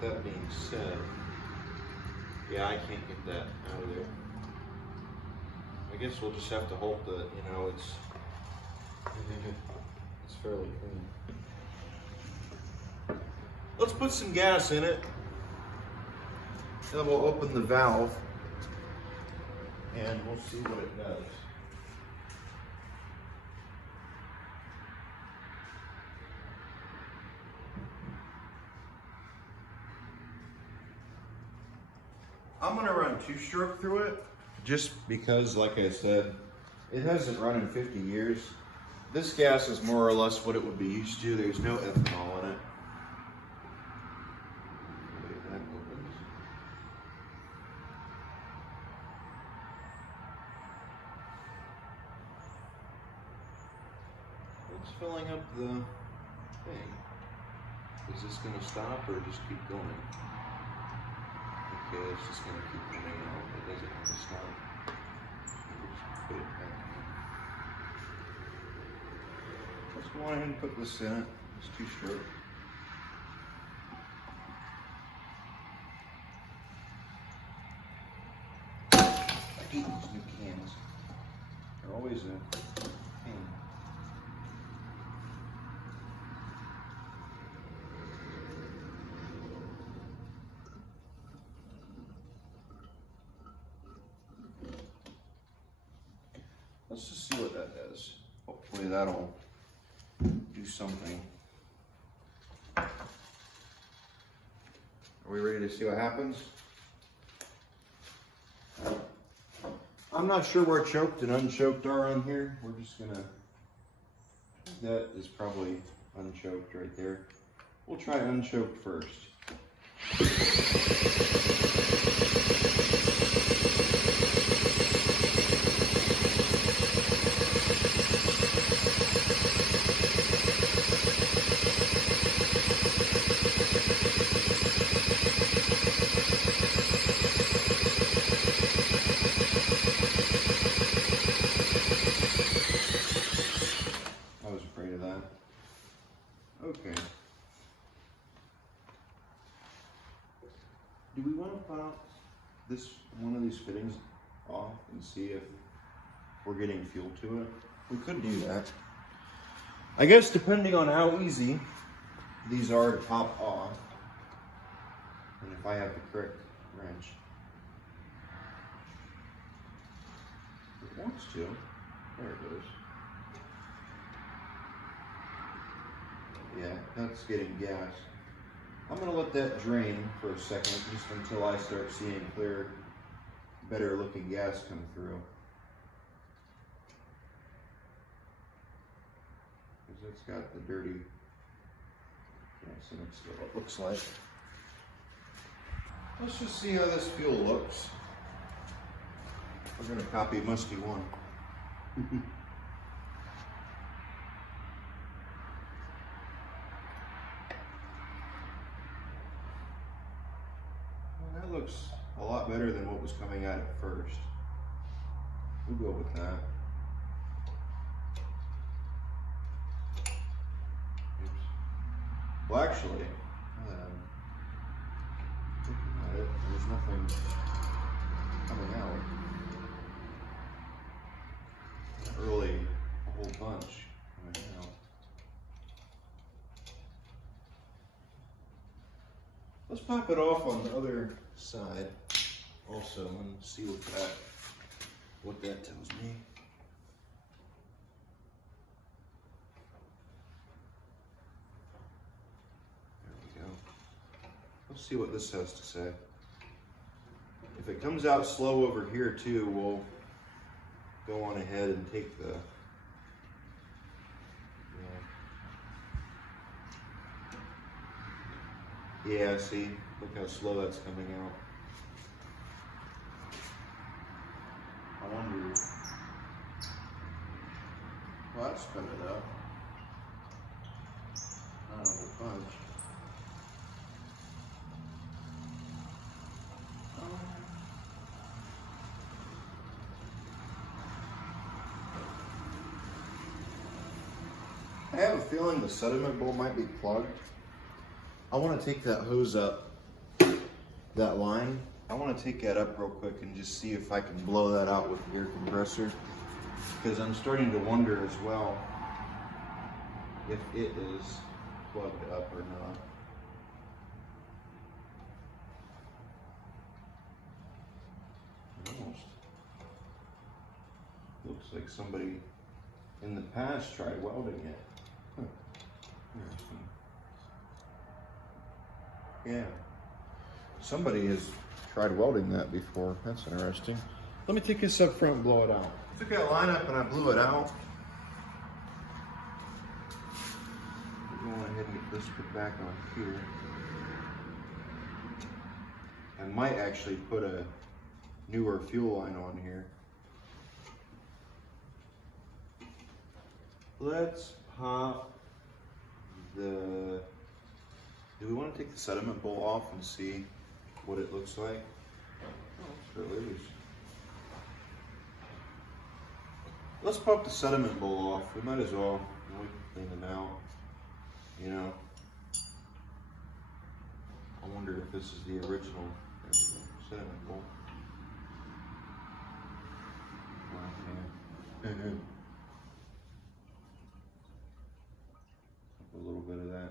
That being said, yeah, I can't get that out of there. I guess we'll just have to hope that, you know, it's fairly clean. Let's put some gas in it. Then we'll open the valve and we'll see what it does. I'm gonna run 2-stroke through it just because, like I said, it hasn't run in 50 years. This gas is more or less what it would be used to. There's no ethanol in it. That opens. It's filling up the thing. Is this gonna stop or just keep going? Okay, it's just gonna keep coming out. It doesn't want to stop. We'll just put it back in. Let's go on ahead and put this in it. It's 2-stroke. I hate these new cans. They're always a pain. Let's just see what that does. Hopefully that'll do something. Are we ready to see what happens? I'm not sure where choked and unchoked are on here. We're just gonna, that is probably unchoked right there. We'll try unchoked first. Okay. Do we want to pop this one of these fittings off and see if we're getting fuel to it? We could do that. I guess depending on how easy these are to pop off, and if I have the correct wrench. It wants to. There it goes. Yeah, that's getting gas. I'm gonna let that drain for a second, just until I start seeing clear, better looking gas come through. Because it's got the dirty gas in it still, it looks like. Let's just see how this fuel looks. We're gonna copy Musty 1. That looks a lot better than what was coming out at first. We'll go with that. Oops. Well, actually, looking at it, there's nothing coming out. Not really a whole bunch coming out. Let's pop it off on the other side also and see what that tells me. There we go. Let's see what this has to say. If it comes out slow over here too, we'll go on ahead and take the yeah, see, look how slow that's coming out. I wonder, well, that's spin it up. Not a whole bunch. I have a feeling the sediment bowl might be plugged. I want to take that hose up, that line. I want to take that up real quick and just see if I can blow that out with the air compressor. Because I'm starting to wonder as well if it is plugged up or not. Almost looks like somebody in the past tried welding it. Huh. Interesting. Yeah, somebody has tried welding that before. That's interesting. Let me take this up front and blow it out. I took that line up and I blew it out. We're going ahead and get this put back on here. I might actually put a newer fuel line on here. Let's pop the... Do we want to take the sediment bowl off and see what it looks like? Oh, it's still loose. Let's pop the sediment bowl off. We might as well. We can clean them out. You know. I wonder if this is the original sediment bowl. Okay. A little bit of that.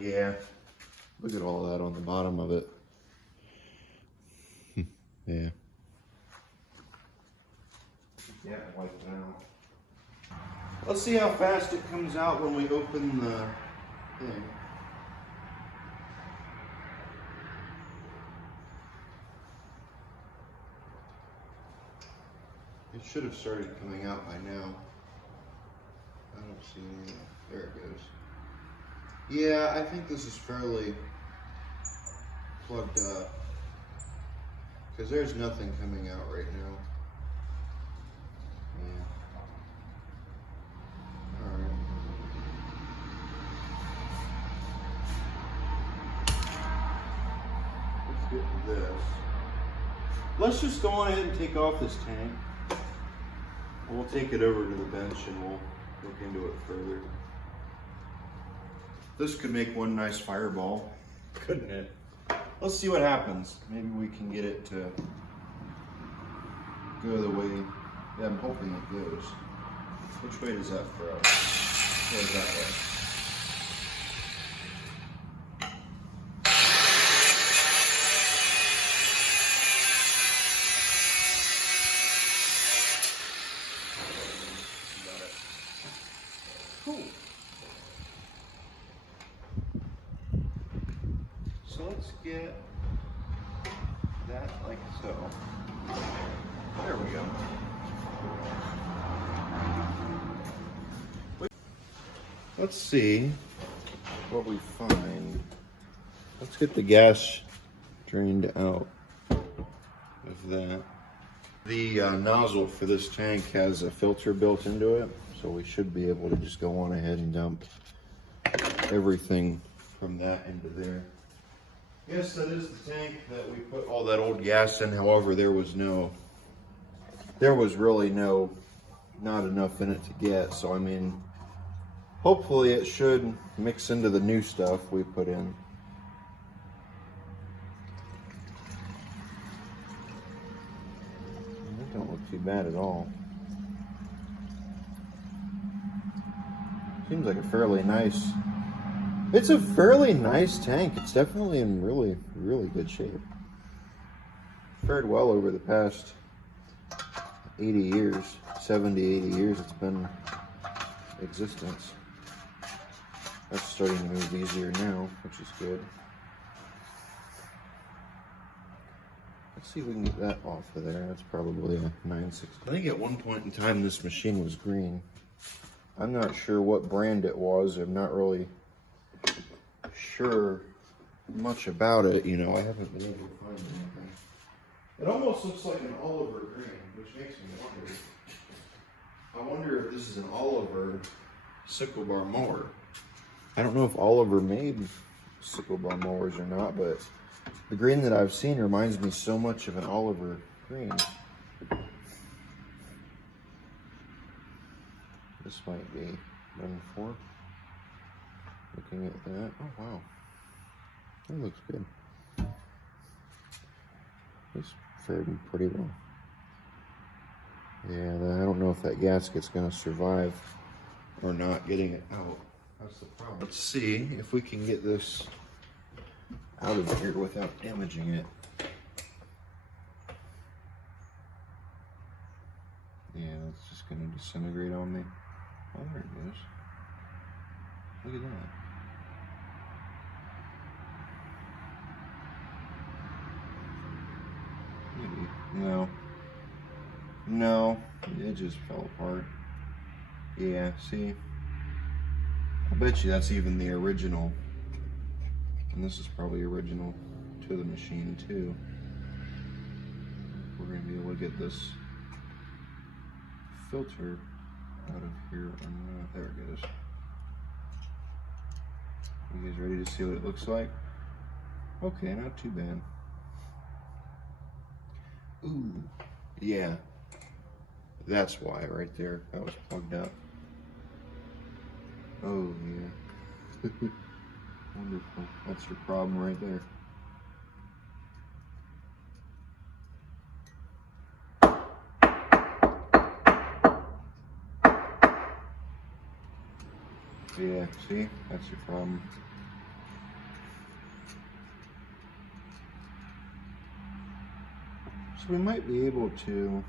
Yeah. Look at all that on the bottom of it. Yeah. Yeah, wipe it out. Let's see how fast it comes out when we open the thing. It should have started coming out by now. I don't see any. There it goes. Yeah, I think this is fairly plugged up because there's nothing coming out right now. Yeah. All right. Let's get to this. Let's just go on ahead and take off this tank. We'll take it over to the bench and we'll look into it further. This could make one nice fireball, couldn't it? Let's see what happens. Maybe we can get it to go the way I'm hoping it goes. Which way does that throw? It goes that way. Got it. Cool. So let's get that like so. There we go. Let's see what we find. Let's get the gas drained out of that. The nozzle for this tank has a filter built into it, so we should be able to just go on ahead and dump everything from that into there. Yes, that is the tank that we put all that old gas in. However, there was really not enough in it to get. So, I mean, hopefully it should mix into the new stuff we put in. That don't look too bad at all. Seems like a fairly nice... It's a fairly nice tank. It's definitely in really, really good shape. Fared well over the past 80 years, 70, 80 years it's been in existence. That's starting to move easier now, which is good. Let's see if we can get that off of there. That's probably a 960. I think at one point in time this machine was green. I'm not sure what brand it was. I'm not really sure much about it, you know. I haven't been able to find anything. It almost looks like an Oliver green, which makes me wonder. I wonder if this is an Oliver cyclebar mower. I don't know if Oliver made cyclebar mowers or not, but the green that I've seen reminds me so much of an Oliver green. This might be number 4. looking at that. Oh wow, that looks good. This fared pretty well. Yeah, I don't know if that gasket's going to survive or not getting it out. That's the problem. Let's see if we can get this out of here without damaging it. Yeah, it's just going to disintegrate on me. Oh, there it goes. Look at that. Maybe. No, it just fell apart. Yeah, see? I bet you that's even the original. And this is probably original to the machine too. We're going to be able to get this filter out of here. There it goes. You guys ready to see what it looks like? Okay, not too bad. Ooh, yeah. That's why right there. That was plugged up. Oh, yeah. Wonderful. That's your problem right there. Yeah, see? That's your problem. So we might be able to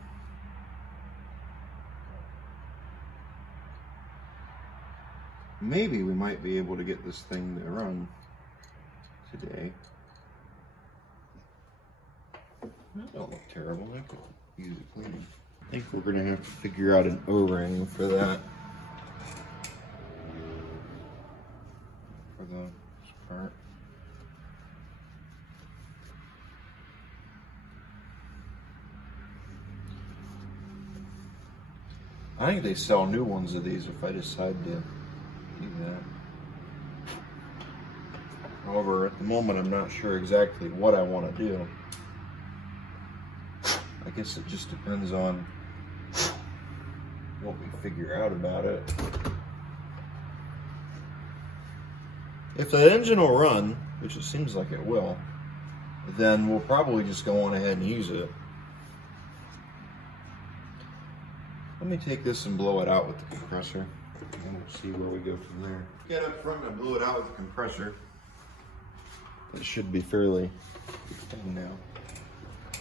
maybe we might be able to get this thing to run today. That don't look terrible. I could use it cleaning. I think we're gonna have to figure out an O-ring for that. For the part. I think they sell new ones of these if I decide to do that. However, at the moment, I'm not sure exactly what I want to do. I guess it just depends on what we figure out about it. If the engine will run, which it seems like it will, then we'll probably just go on ahead and use it. Let me take this and blow it out with the compressor, and we'll see where we go from there. Get up front and blow it out with the compressor. It should be fairly thin now.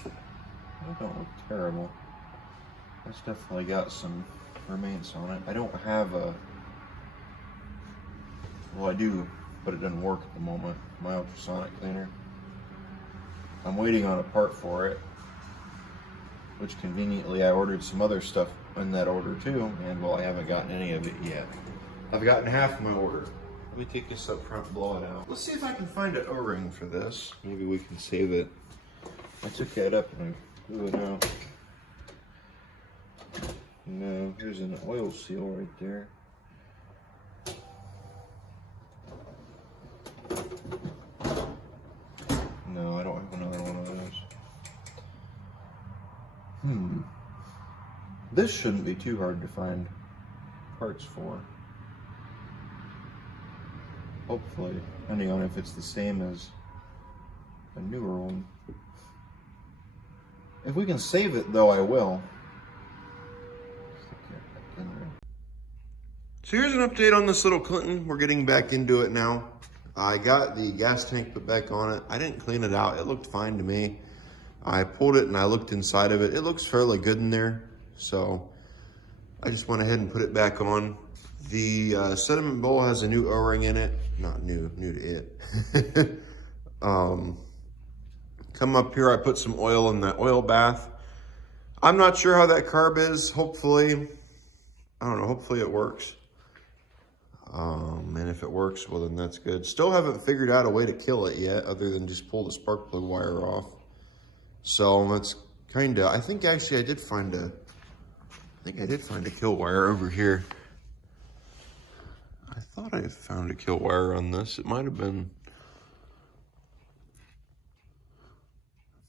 It don't look terrible. It's definitely got some remains on it. I don't have a, well I do, but it doesn't work at the moment, my ultrasonic cleaner. I'm waiting on a part for it, which conveniently I ordered some other stuff in that order too, and well, I haven't gotten any of it yet. I've gotten half of my order. Let me take this up front and blow it out. Let's see if I can find an O-ring for this. Maybe we can save it. I took that up and I blew it out. No, here's an oil seal right there. No, I don't have another one of those. This shouldn't be too hard to find parts for. Hopefully, depending on if it's the same as a newer one. If we can save it though, I will. So here's an update on this little Clinton. We're getting back into it now. I got the gas tank put back on it. I didn't clean it out. It looked fine to me. I pulled it and I looked inside of it. It looks fairly good in there. So I just went ahead and put it back on. The sediment bowl has a new O-ring in it. Not new, new to it. Come up here, I put some oil in that oil bath. I'm not sure how that carb is. Hopefully, I don't know, hopefully it works. And if it works, well then that's good. Still haven't figured out a way to kill it yet, other than just pull the spark plug wire off. So that's kinda, I think actually I did find a kill wire over here. I thought I found a kill wire on this. It might have been,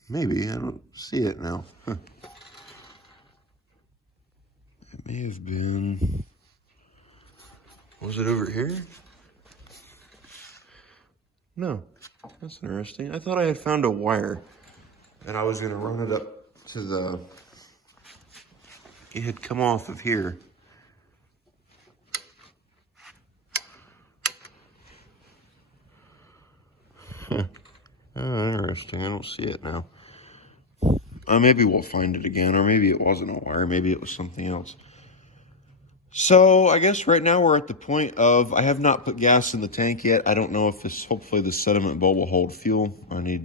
maybe, I don't see it now. It may have been, was it over here? No, that's interesting. I thought I had found a wire and I was gonna run it up to the, it had come off of here. Oh, interesting. I don't see it now. Maybe we'll find it again, or maybe it wasn't a wire. Maybe it was something else. So I guess right now we're at the point of, I have not put gas in the tank yet. I don't know if this, hopefully the sediment bowl will hold fuel. I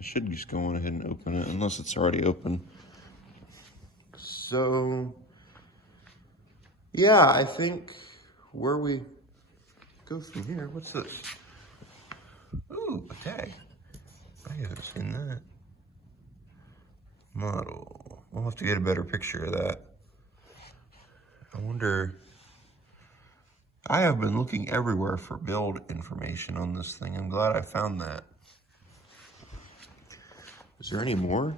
should just go on ahead and open it, unless it's already open. So, yeah, I think where we go from here, what's this? Ooh, a tag. I haven't seen that. Model. We'll have to get a better picture of that. I wonder, I have been looking everywhere for build information on this thing. I'm glad I found that. Is there any more?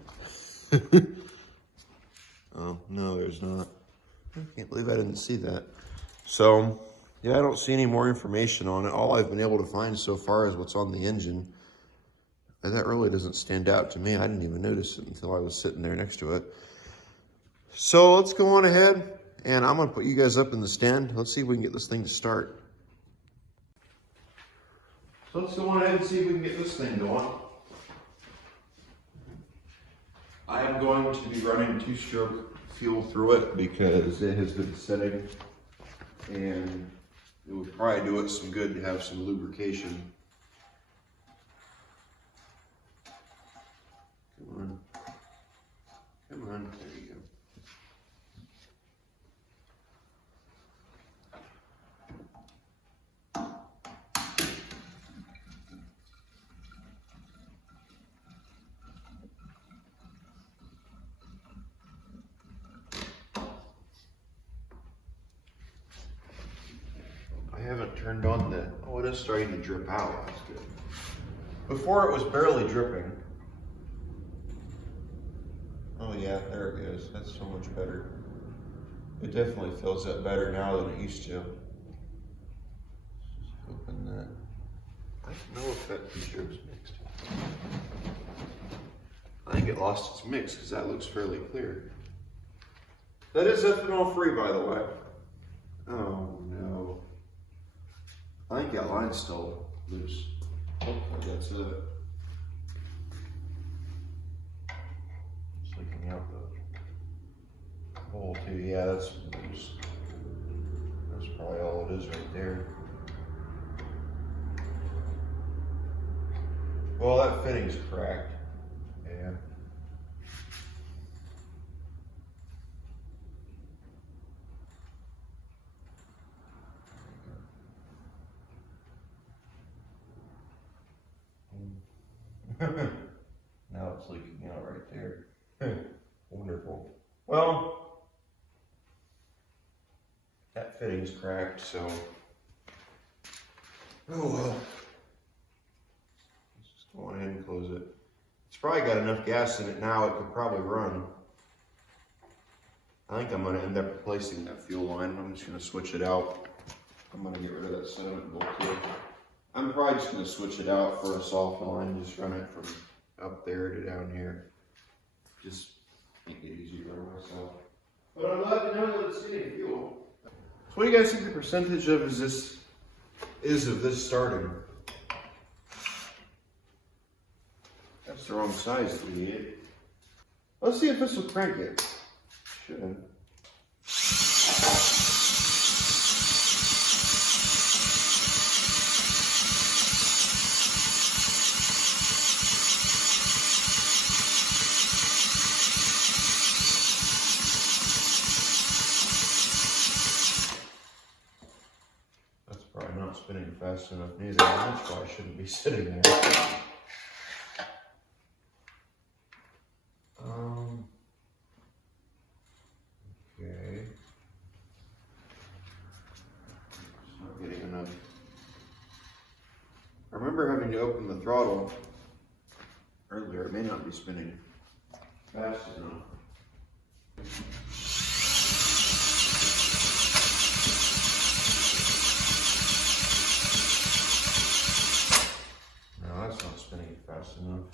Oh, no, there's not. I can't believe I didn't see that. So, yeah, I don't see any more information on it. All I've been able to find so far is what's on the engine. And that really doesn't stand out to me. I didn't even notice it until I was sitting there next to it. So let's go on ahead, and I'm gonna put you guys up in the stand. Let's see if we can get this thing to start. So let's go on ahead and see if we can get this thing going. I am going to be running 2-stroke fuel through it because it has been sitting, and it would probably do it some good to have some lubrication. Come on. Come on, there you go. I haven't turned on the, oh, it is starting to drip out, that's good. Before it was barely dripping. Oh yeah, there it goes. That's so much better. It definitely fills up better now than it used to. Just open that. I don't know if that t-shirt's mixed. I think it lost its mix because that looks fairly clear. That is ethanol free, by the way. Oh no. I think that line's still loose. Hopefully that's it. Out the hole too. Yeah, that's loose. That's probably all it is right there. Well, that fitting's cracked. Yeah. Now it's leaking out right there. Wonderful. Well, that fitting's cracked, so oh well. Let's just go on ahead and close it. It's probably got enough gas in it now, it could probably run. I think I'm gonna end up replacing that fuel line. I'm just gonna switch it out. I'm gonna get rid of that sediment bowl too. I'm probably just gonna switch it out for a soft line, just run it from up there to down here. Just make it easier for myself. But I'm glad to know that it's getting fuel. So what do you guys think the percentage of is of this starting? That's the wrong size that we need. Let's see if this will crank it. Should. Spinning fast enough neither. That's why I shouldn't be sitting there. Okay. It's not getting enough. I remember having to open the throttle earlier. It may not be spinning fast enough. enough.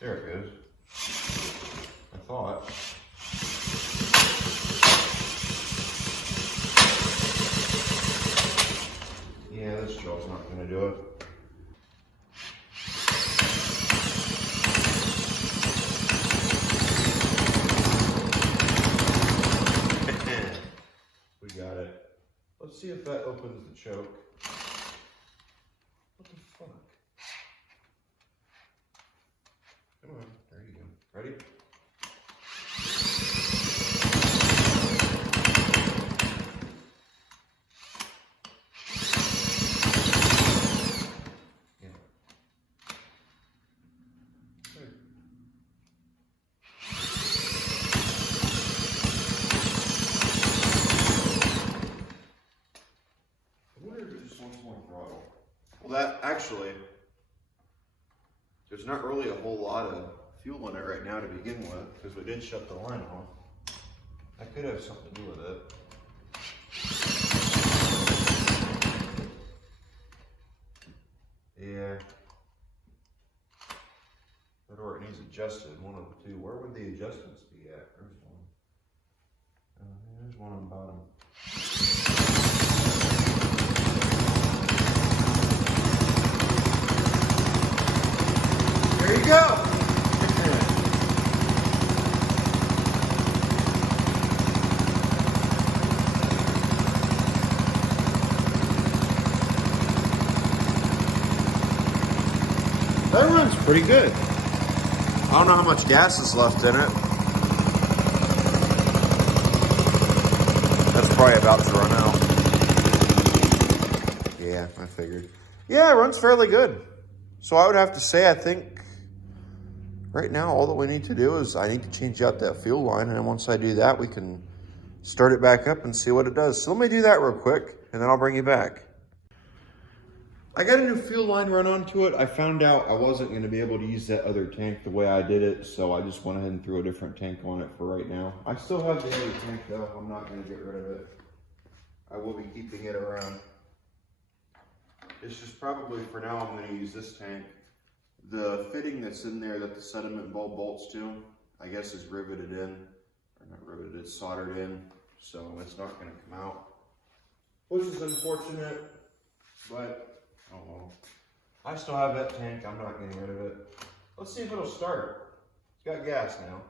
There it goes. I thought. Yeah, this jaw's not going to do it. We got it. Let's see if that opens the choke. What the fuck? Come on, there you go. Ready? Yeah. Good. I wonder if it just wants more throttle. Well, that actually, there's not really a whole lot of fuel in it right now to begin with, because we did shut the line off. That could have something to do with it. Yeah. Or it needs adjusted, one of the two. Where would the adjustments be at? There's one. There's one on the bottom. There you go. That runs pretty good. I don't know how much gas is left in it. That's probably about to run out. Yeah, I figured. Yeah, it runs fairly good. So I would have to say, I think right now all that we need to do is I need to change out that fuel line. And then once I do that, we can start it back up and see what it does. So let me do that real quick and then I'll bring you back. I got a new fuel line run onto it. I found out I wasn't going to be able to use that other tank the way I did it, so I just went ahead and threw a different tank on it for right now. I still have the other tank though. I'm not going to get rid of it. I will be keeping it around. It's just probably for now I'm going to use this tank. The fitting that's in there that the sediment bulb bolts to, I guess is riveted in, or not riveted, it's soldered in, so it's not going to come out. Which is unfortunate, but oh well. I still have that tank. I'm not getting rid of it. Let's see if it'll start. It's got gas now.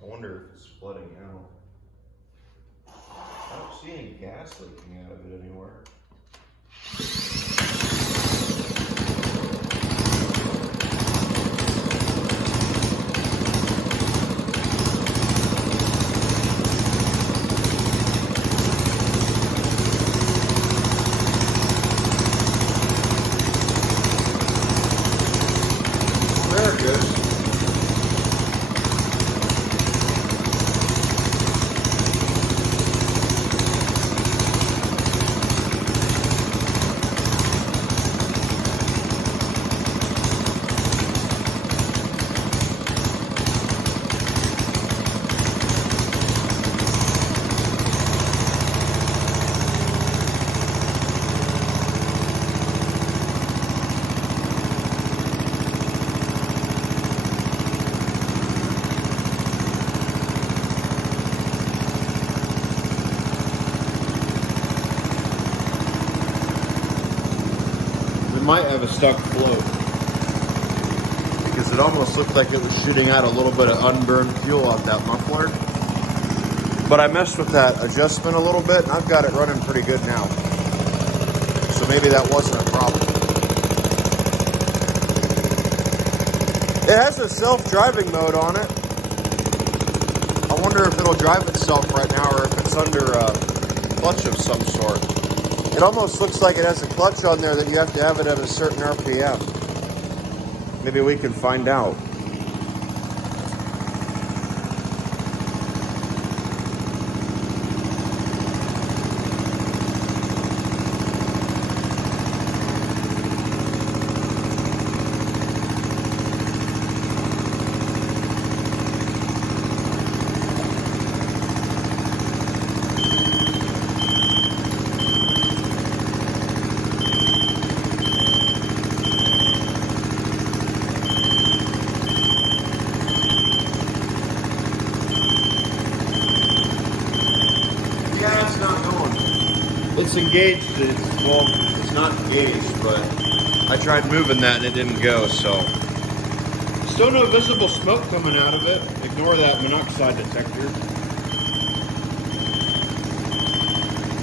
I wonder if it's flooding out. I don't see any gas leaking out of it anywhere. There it goes. Might have a stuck float because it almost looked like it was shooting out a little bit of unburned fuel out that muffler, but I messed with that adjustment a little bit and I've got it running pretty good now, so maybe that wasn't a problem. It has a self-driving mode on it. I wonder if it'll drive itself right now or if it's under a clutch of some sort. It almost looks like it has a clutch on there that you have to have it at a certain RPM. Maybe we can find out. engaged it. Well, it's not engaged, but I tried moving that and it didn't go, so. Still no visible smoke coming out of it. Ignore that monoxide detector.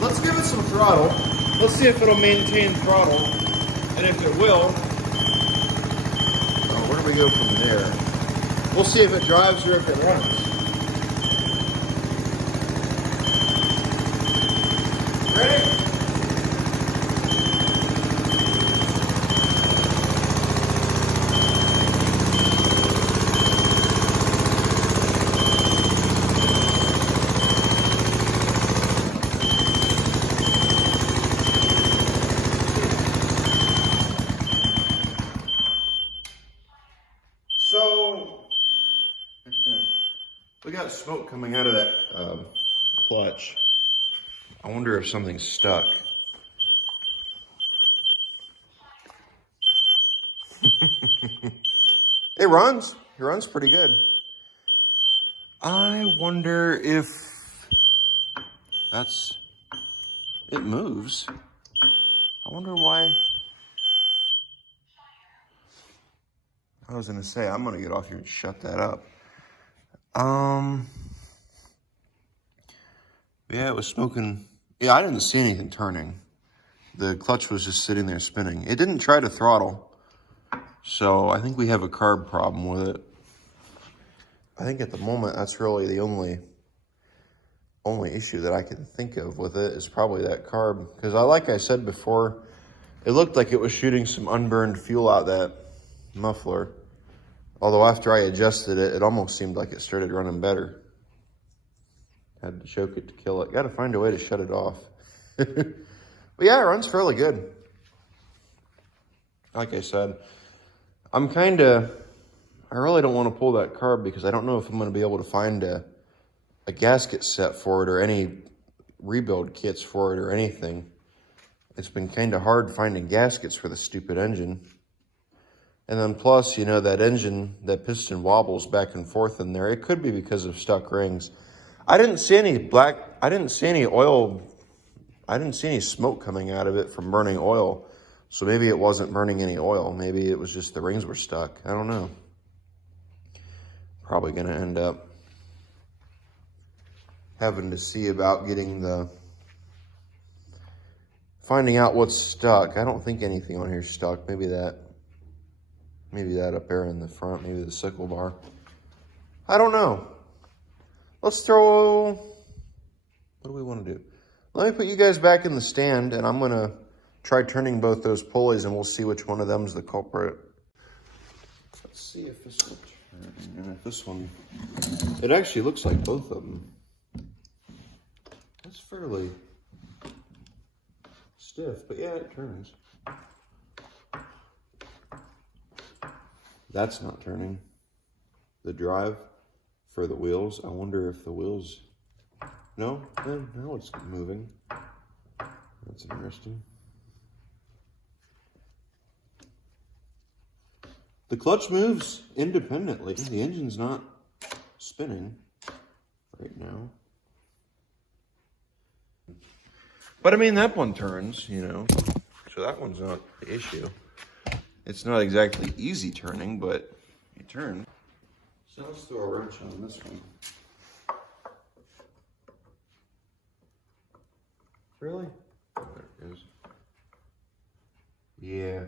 Let's give it some throttle. Let's see if it'll maintain throttle. And if it will, where do we go from there? We'll see if it drives or if it runs. Ready? So, we got smoke coming out of that clutch. I wonder if something's stuck. It runs. It runs pretty good. I wonder if it moves. I wonder why. I was gonna say, I'm gonna get off here and shut that up. Yeah, it was smoking. Yeah, I didn't see anything turning. The clutch was just sitting there spinning. It didn't try to throttle. So I think we have a carb problem with it. I think at the moment, that's really the only issue that I can think of with it is probably that carb. Because like I said before, it looked like it was shooting some unburned fuel out that muffler. Although after I adjusted it, it almost seemed like it started running better. Had to choke it to kill it. Got to find a way to shut it off. But yeah, it runs fairly good. Like I said, I really don't want to pull that carb because I don't know if I'm going to be able to find a gasket set for it or any rebuild kits for it or anything. It's been kind of hard finding gaskets for the stupid engine. And then plus, you know, that engine, that piston wobbles back and forth in there. It could be because of stuck rings. I didn't see any oil. I didn't see any smoke coming out of it from burning oil. So maybe it wasn't burning any oil. Maybe it was just the rings were stuck. I don't know. Probably going to end up having to see about finding out what's stuck. I don't think anything on here is stuck. Maybe that up there in the front, maybe the cyclebar. I don't know. What do we want to do? Let me put you guys back in the stand, and I'm going to try turning both those pulleys, and we'll see which one of them is the culprit. Let's see if this will turn, and if this one, it actually looks like both of them. That's fairly stiff, but yeah, it turns. That's not turning. The drive for the wheels, I wonder if the wheels, no, now it's moving. That's interesting. The clutch moves independently. The engine's not spinning right now. But I mean, that one turns, you know, so that one's not the issue. It's not exactly easy turning, but it turns. So let's throw a wrench on this one. Really? Oh, there it is. Yeah.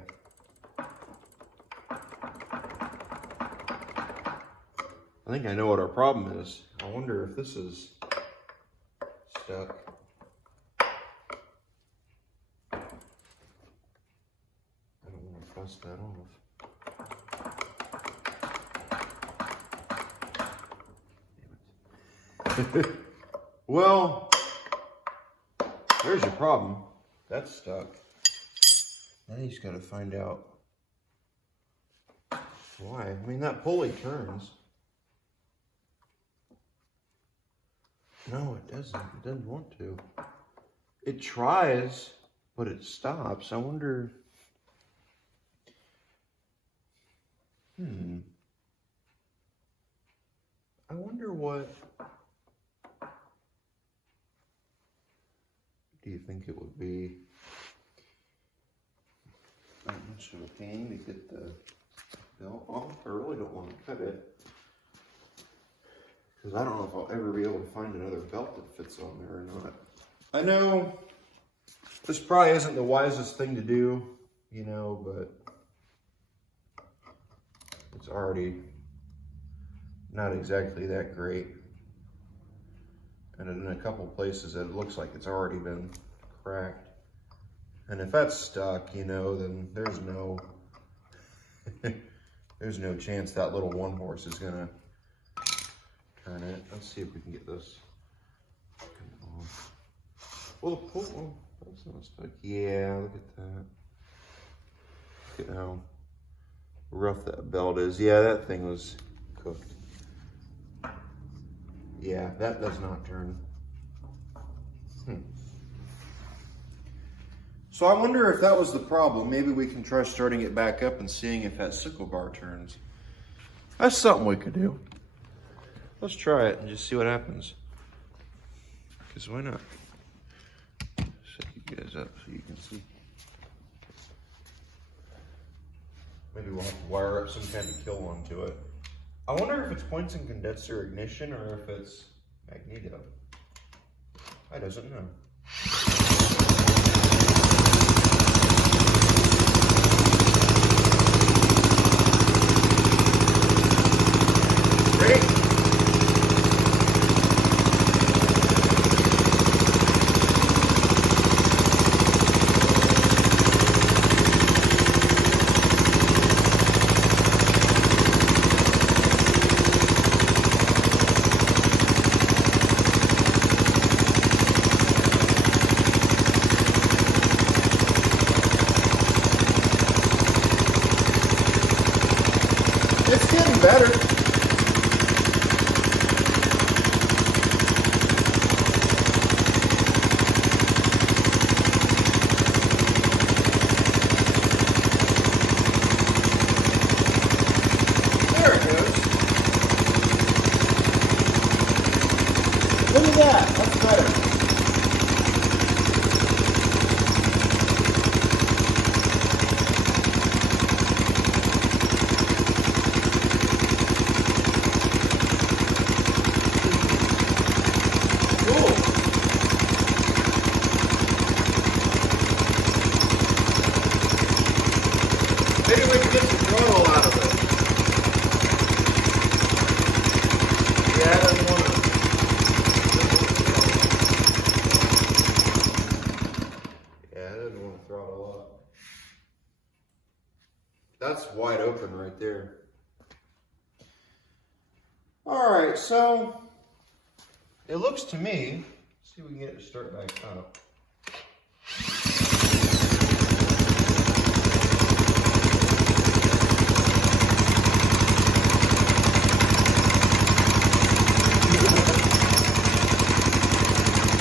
I think I know what our problem is. I wonder if this is stuck. I don't want to fuss that off. Well, there's your problem. That's stuck. Now you just got to find out why. I mean, that pulley turns. No, it doesn't. It doesn't want to. It tries, but it stops. I wonder. I wonder what do you think it would be? Not much of a pain to get the belt off. I really don't want to cut it, because I don't know if I'll ever be able to find another belt that fits on there or not. I know this probably isn't the wisest thing to do, you know, but it's already not exactly that great. And in a couple places it looks like it's already been cracked. And if that's stuck, you know, then there's no there's no chance that little one horse is gonna turn it. Let's see if we can get this. Well, the pull, that's not stuck. Yeah, look at that. Look at how rough that belt is. Yeah, that thing was cooked. Yeah, that does not turn. So I wonder if that was the problem. Maybe we can try starting it back up and seeing if that cyclebar turns. That's something we could do. Let's try it and just see what happens. Because why not? Set you guys up so you can see. Maybe we'll have to wire up some kind of kill onto it. I wonder if it's points and condenser ignition or if it's magneto. I doesn't know. It's getting better. There it goes. Look at that. That's better. Maybe we can get some throttle out of it. Yeah, it doesn't want to. Yeah, it doesn't want to throttle up. That's wide open right there. All right, so it looks to me, let's see if we can get it to start back up.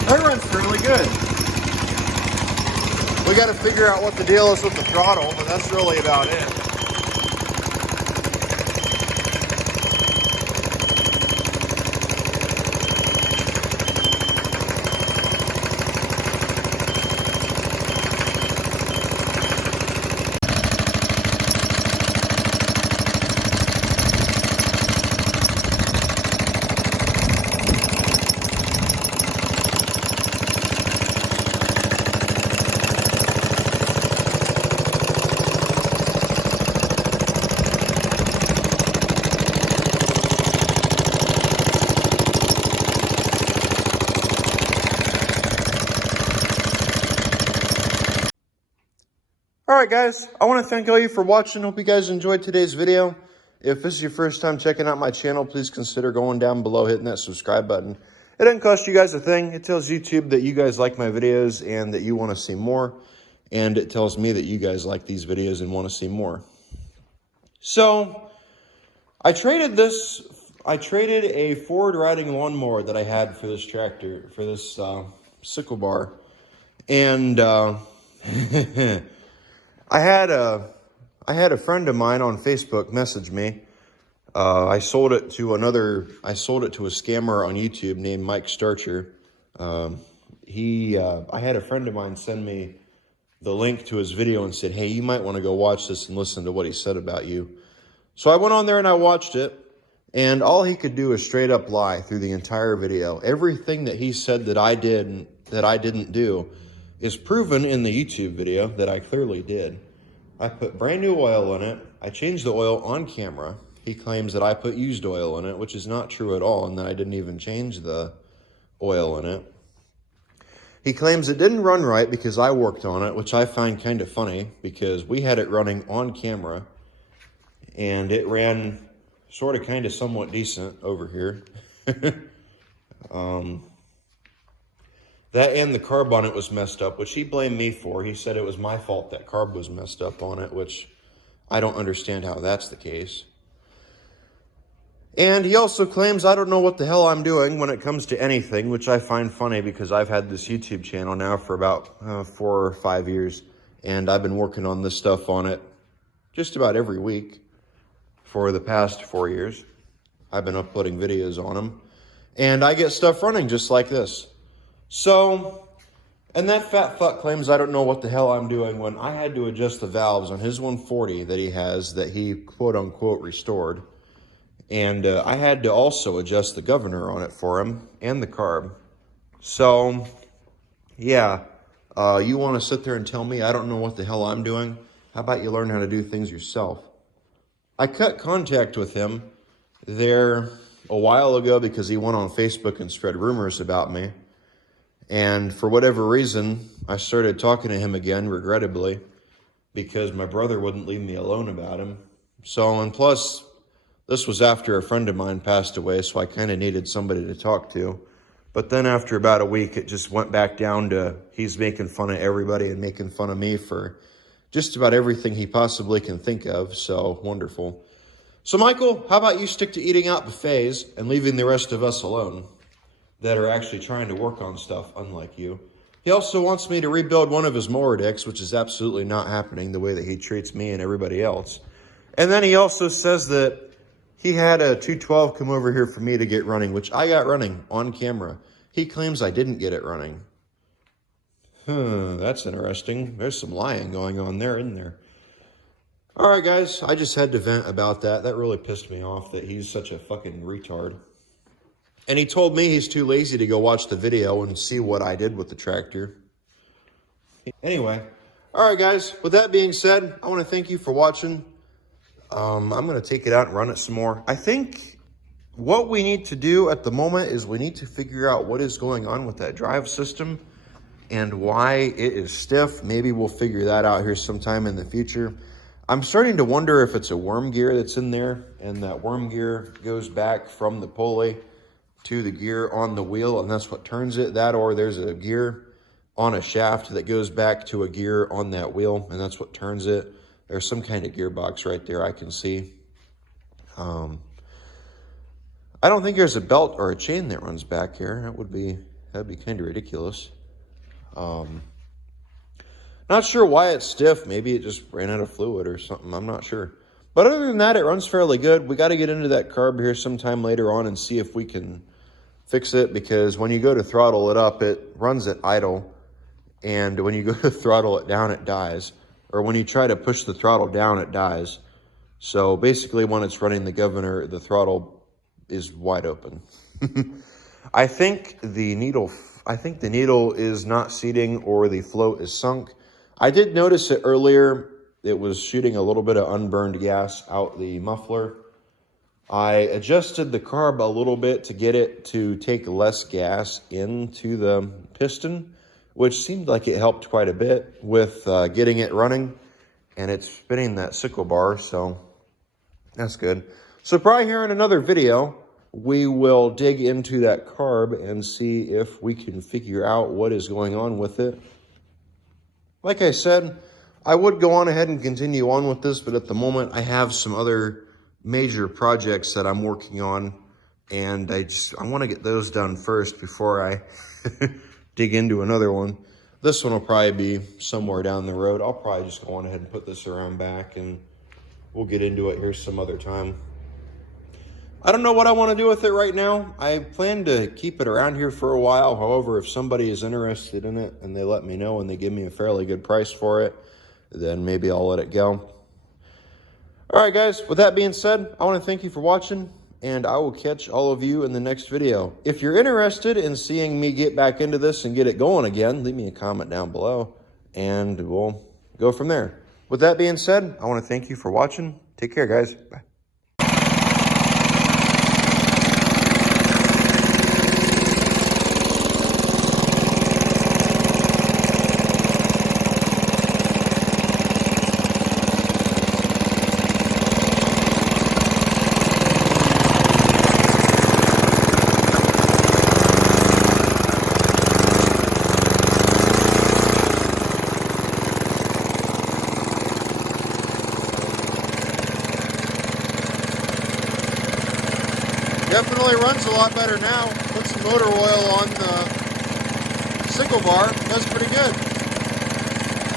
That runs fairly good. We got to figure out what the deal is with the throttle, but that's really about it. Alright guys, I want to thank all you for watching. Hope you guys enjoyed today's video. If this is your first time checking out my channel, please consider going down below, hitting that subscribe button. It doesn't cost you guys a thing. It tells YouTube that you guys like my videos and that you want to see more. And it tells me that you guys like these videos and want to see more. So, I traded a Ford riding lawnmower that I had for this tractor, for this cyclebar. And I had a friend of mine on Facebook message me. I sold it to a scammer on YouTube named Mike Starcher. I had a friend of mine send me the link to his video and said, hey, you might want to go watch this and listen to what he said about you. So I went on there and I watched it, and all he could do is straight up lie through the entire video. Everything that he said that I did and that I didn't do is proven in the YouTube video that I clearly did. I put brand new oil in it. I changed the oil on camera. He claims that I put used oil in it, which is not true at all, and that I didn't even change the oil in it. He claims it didn't run right because I worked on it, which I find kind of funny because we had it running on camera and it ran sort of kind of somewhat decent over here. That and the carb on it was messed up, which he blamed me for. He said it was my fault that carb was messed up on it, which I don't understand how that's the case. And he also claims I don't know what the hell I'm doing when it comes to anything, which I find funny because I've had this YouTube channel now for about 4 or 5 years, and I've been working on this stuff on it just about every week for the past 4 years. I've been uploading videos on them, and I get stuff running just like this. So, and that fat fuck claims I don't know what the hell I'm doing when I had to adjust the valves on his 140 that he has that he quote-unquote restored. And I had to also adjust the governor on it for him and the carb. So, yeah, you want to sit there and tell me I don't know what the hell I'm doing? How about you learn how to do things yourself? I cut contact with him there a while ago because he went on Facebook and spread rumors about me. And for whatever reason, I started talking to him again, regrettably, because my brother wouldn't leave me alone about him. So, and plus, this was after a friend of mine passed away, so I kind of needed somebody to talk to. But then after about a week, it just went back down to he's making fun of everybody and making fun of me for just about everything he possibly can think of. So, wonderful. So, Michael, how about you stick to eating out buffets and leaving the rest of us alone that are actually trying to work on stuff, unlike you? He also wants me to rebuild one of his mower decks, which is absolutely not happening the way that he treats me and everybody else. And then he also says that he had a 212 come over here for me to get running, which I got running on camera. He claims I didn't get it running. That's interesting. There's some lying going on there, isn't there? All right, guys, I just had to vent about that. That really pissed me off that he's such a fucking retard. And he told me he's too lazy to go watch the video and see what I did with the tractor. Anyway, all right, guys, with that being said, I want to thank you for watching. I'm going to take it out and run it some more. I think what we need to do at the moment is we need to figure out what is going on with that drive system and why it is stiff. Maybe we'll figure that out here sometime in the future. I'm starting to wonder if it's a worm gear that's in there, and that worm gear goes back from the pulley to the gear on the wheel, and that's what turns it. That, or there's a gear on a shaft that goes back to a gear on that wheel, and that's what turns it. There's some kind of gearbox right there I can see. I don't think there's a belt or a chain that runs back here. That'd be kind of ridiculous. Not sure why it's stiff. Maybe it just ran out of fluid or something. I'm not sure. But other than that, it runs fairly good. We got to get into that carb here sometime later on and see if we can fix it, because when you go to throttle it up, it runs at idle. And when you go to throttle it down, it dies. Or when you try to push the throttle down, it dies. So basically, when it's running the governor, the throttle is wide open. I think the needle is not seating, or the float is sunk. I did notice it earlier. It was shooting a little bit of unburned gas out the muffler. I adjusted the carb a little bit to get it to take less gas into the piston, which seemed like it helped quite a bit with getting it running, and it's spinning that cyclebar, so that's good. So probably here in another video, we will dig into that carb and see if we can figure out what is going on with it. Like I said, I would go on ahead and continue on with this, but at the moment I have some other major projects that I'm working on, and I want to get those done first before I dig into another one. This one will probably be somewhere down the road. I'll probably just go on ahead and put this around back, and we'll get into it here some other time. I don't know what I want to do with it right now. I plan to keep it around here for a while. However, if somebody is interested in it and they let me know and they give me a fairly good price for it, then maybe I'll let it go. All right, guys, with that being said, I want to thank you for watching, and I will catch all of you in the next video. If you're interested in seeing me get back into this and get it going again, leave me a comment down below, and we'll go from there. With that being said, I want to thank you for watching. Take care, guys. Bye. Definitely runs a lot better now. Put some motor oil on the cyclebar. Does pretty good.